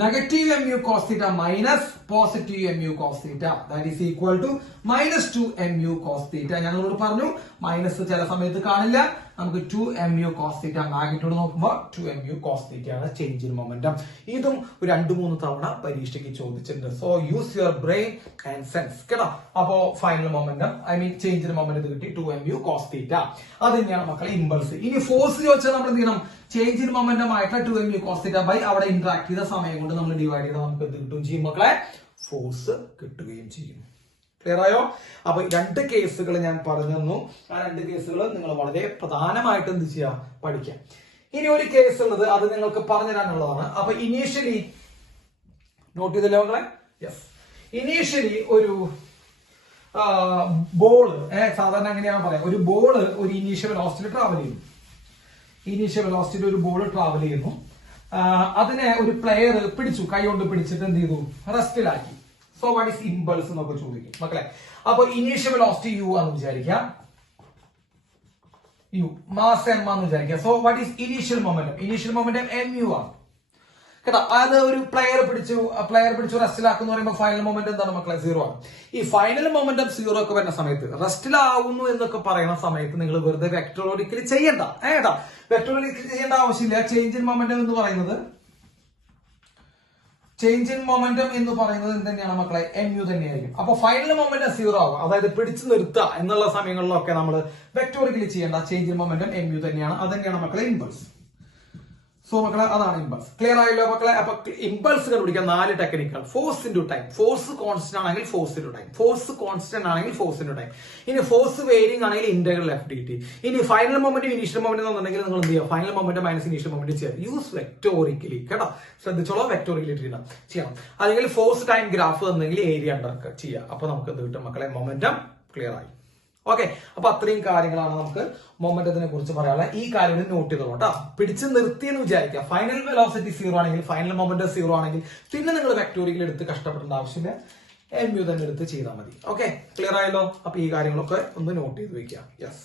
negative mu cos theta minus positive mu cos theta, that is equal to minus 2 mu cos theta. ഞാൻ നിങ്ങളോട് പറഞ്ഞു മൈനസ് ചില സമയത്ത് കാണില്ല, നമുക്ക് 2 mu cos theta മാഗ്നിറ്റ്യൂഡ് നോക്കുമ്പോൾ 2 mu cos theta ആണ് ചേഞ്ച് ഇൻ മൊമെന്റം. ഇതും 2-3 തവണ പരീക്ഷയ്ക്ക് ചോദിച്ചിട്ടുണ്ട്. So use your brain and sense കേട്ടോ. അപ്പോ final momentum, I mean change in momentum കിട്ടി 2 mu cos theta. അത് തന്നെയാണ് മക്കളെ ഇമ്പൾസ്. ഇനി ഫോഴ്സ് ചോദിച്ചാൽ നമ്മൾ എന്ത് ചെയ്യണം? ചേഞ്ച് ഇൻ മൊമെന്റം ആയിട്ടുള്ള 2 mu cos theta ബൈ അവിടെ ഇന്ററാക്ട് ചെയ്ത സമയം കൊണ്ട് നമ്മൾ ഡിവൈഡ് ചെയ്താൽ നമുക്ക് എന്ത് കിട്ടും ചെയ്യും മക്കളെ? ഫോഴ്സ് കിട്ടുകയും ചെയ്യും. ക്ലിയർ ആയോ? അപ്പൊ രണ്ട് കേസുകൾ ഞാൻ പറഞ്ഞു തന്നു. ആ രണ്ട് കേസുകൾ നിങ്ങൾ വളരെ പ്രധാനമായിട്ട് എന്ത് ചെയ്യാം? പഠിക്കാം. ഇനി ഒരു കേസ് ഉള്ളത്, അത് നിങ്ങൾക്ക് പറഞ്ഞു തരാനുള്ളതാണ്. അപ്പൊ ഇനീഷ്യലി നോട്ട് ചെയ്തല്ലോ മക്കളെ? യെസ്, ഇനീഷ്യലി ഒരു ബോള്, സാധാരണ അങ്ങനെയാണ് പറയാം, ഒരു ബോള് ഒരു ഇനീഷ്യൽ വെലോസിറ്റിയിൽ ട്രാവൽ ചെയ്യുന്നു. ഇനീഷ്യൽ വെലോസിറ്റിയിൽ ഒരു ബോൾ ട്രാവൽ ചെയ്യുന്നു. അതിനെ ഒരു പ്ലെയർ പിടിച്ചു, കൈ കൊണ്ട് പിടിച്ചിട്ട് എന്ത് ചെയ്തു? റെസ്റ്റിലാക്കി. സോ വാട്ട് ഈസ് ഇമ്പൾസ് എന്നൊക്കെ ചോദിക്കും മക്കളെ. അപ്പൊ ഇനീഷ്യൽ വെലോസിറ്റി u ആണെന്ന് വിചാരിക്കാം, u മാസ് m ആണെന്ന് വിചാരിക്കാം. So what is initial momentum? Initial momentum mu ആണ് കേട്ടോ. അത് ഒരു പ്ലെയർ പിടിച്ചു റെസ്റ്റിലാക്കുന്ന പറയുമ്പോൾ ഫൈനൽ മൊമെന്റം എന്താണ് മക്കളെ? 0 ആണ്. ഈ ഫൈനൽ മൊമെന്റം 0 ഒക്കെ വരുന്ന സമയത്ത്, റെസ്റ്റിലാവുന്നു എന്നൊക്കെ പറയുന്ന സമയത്ത് നിങ്ങൾ വെറുതെ വെക്ടോറിക്കലി ചെയ്യണ്ട. വെക്ടോറിക്കലി ചെയ്യേണ്ട ആവശ്യമില്ല. ചേഞ്ച് ഇൻ മൊമെന്റം എന്ന് പറയുന്നത് എന്ത് തന്നെയാണ് മക്കളെ? mu തന്നെയായിരിക്കും. അപ്പൊ ഫൈനൽ മൊമെന്റം 0 ആകും. അതായത് പിടിച്ചു നിർത്തുക എന്നുള്ള സമയങ്ങളിലൊക്കെ നമ്മൾ വെക്ടോറിക്കലി ചെയ്യേണ്ട. ചേഞ്ച് ഇൻ മൊമെന്റം mu തന്നെയാണ്. അത് തന്നെയാണ് മക്കളെ ഇമ്പൾസ്. സോ മക്കളെ അതാണ് ഇമ്പൾസ്. ക്ലിയർ ആയല്ലോ മക്കളെ? അപ്പൊ ഇമ്പൾസ് കണ്ടുപിടിക്കാൻ 4 ടെക്നിക്കുകൾ. Force into time, force constant ആണെങ്കിൽ force into time, force constant ആണെങ്കിൽ ഫോഴ്സ് ഇൻടു ടൈം. ഇനി ഫോഴ്സ് വേരിങ് ആണെങ്കിൽ ഇന്റഗ്രൽ FDT. ഇനി ഫൈനൽ മൊമെന്റ് ഇനീഷ്യൽ മൊമെന്റ് എന്നുണ്ടെങ്കിൽ നിങ്ങൾ എന്ത് ചെയ്യുക? Final moment minus initial moment ചെയ്യാം. യൂസ് വെക്ടോറിക്കലി കേട്ടോ. ശ്രദ്ധിച്ചോളൂ, വെക്ടോറിക്കലി ചെയ്യണം. അല്ലെങ്കിൽ ഫോഴ്സ് ടൈം ഗ്രാഫ് എന്നെങ്കിൽ ഏരിയ ഉണ്ടാക്കുക ചെയ്യാം. അപ്പൊ നമുക്ക് എന്ത് കിട്ടും മക്കളെ? മൊമെന്റം ക്ലിയർ ആയി. ഓക്കെ, അപ്പൊ അത്രയും കാര്യങ്ങളാണ് നമുക്ക് മൊമെന്റത്തിനെ കുറിച്ച് പറയാനുള്ളത്. ഈ കാര്യങ്ങൾ നോട്ട് ചെയ്തോളൂ കേട്ടോ. പിടിച്ച് നിർത്തിയെന്ന് വിചാരിക്കുക. ഫൈനൽ വെലോസിറ്റി 0 ആണെങ്കിൽ, ഫൈനൽ മൊമെന്റ് 0 ആണെങ്കിൽ പിന്നെ നിങ്ങൾ വെക്ടോറിയൽ എടുത്ത് കഷ്ടപ്പെടേണ്ട ആവശ്യമില്ല, mu തന്നെ എടുത്ത് ചെയ്താൽ മതി. ഓക്കെ, ക്ലിയർ ആയല്ലോ? അപ്പൊ ഈ കാര്യങ്ങളൊക്കെ ഒന്ന് നോട്ട് ചെയ്ത് വെക്കുക. യെസ്.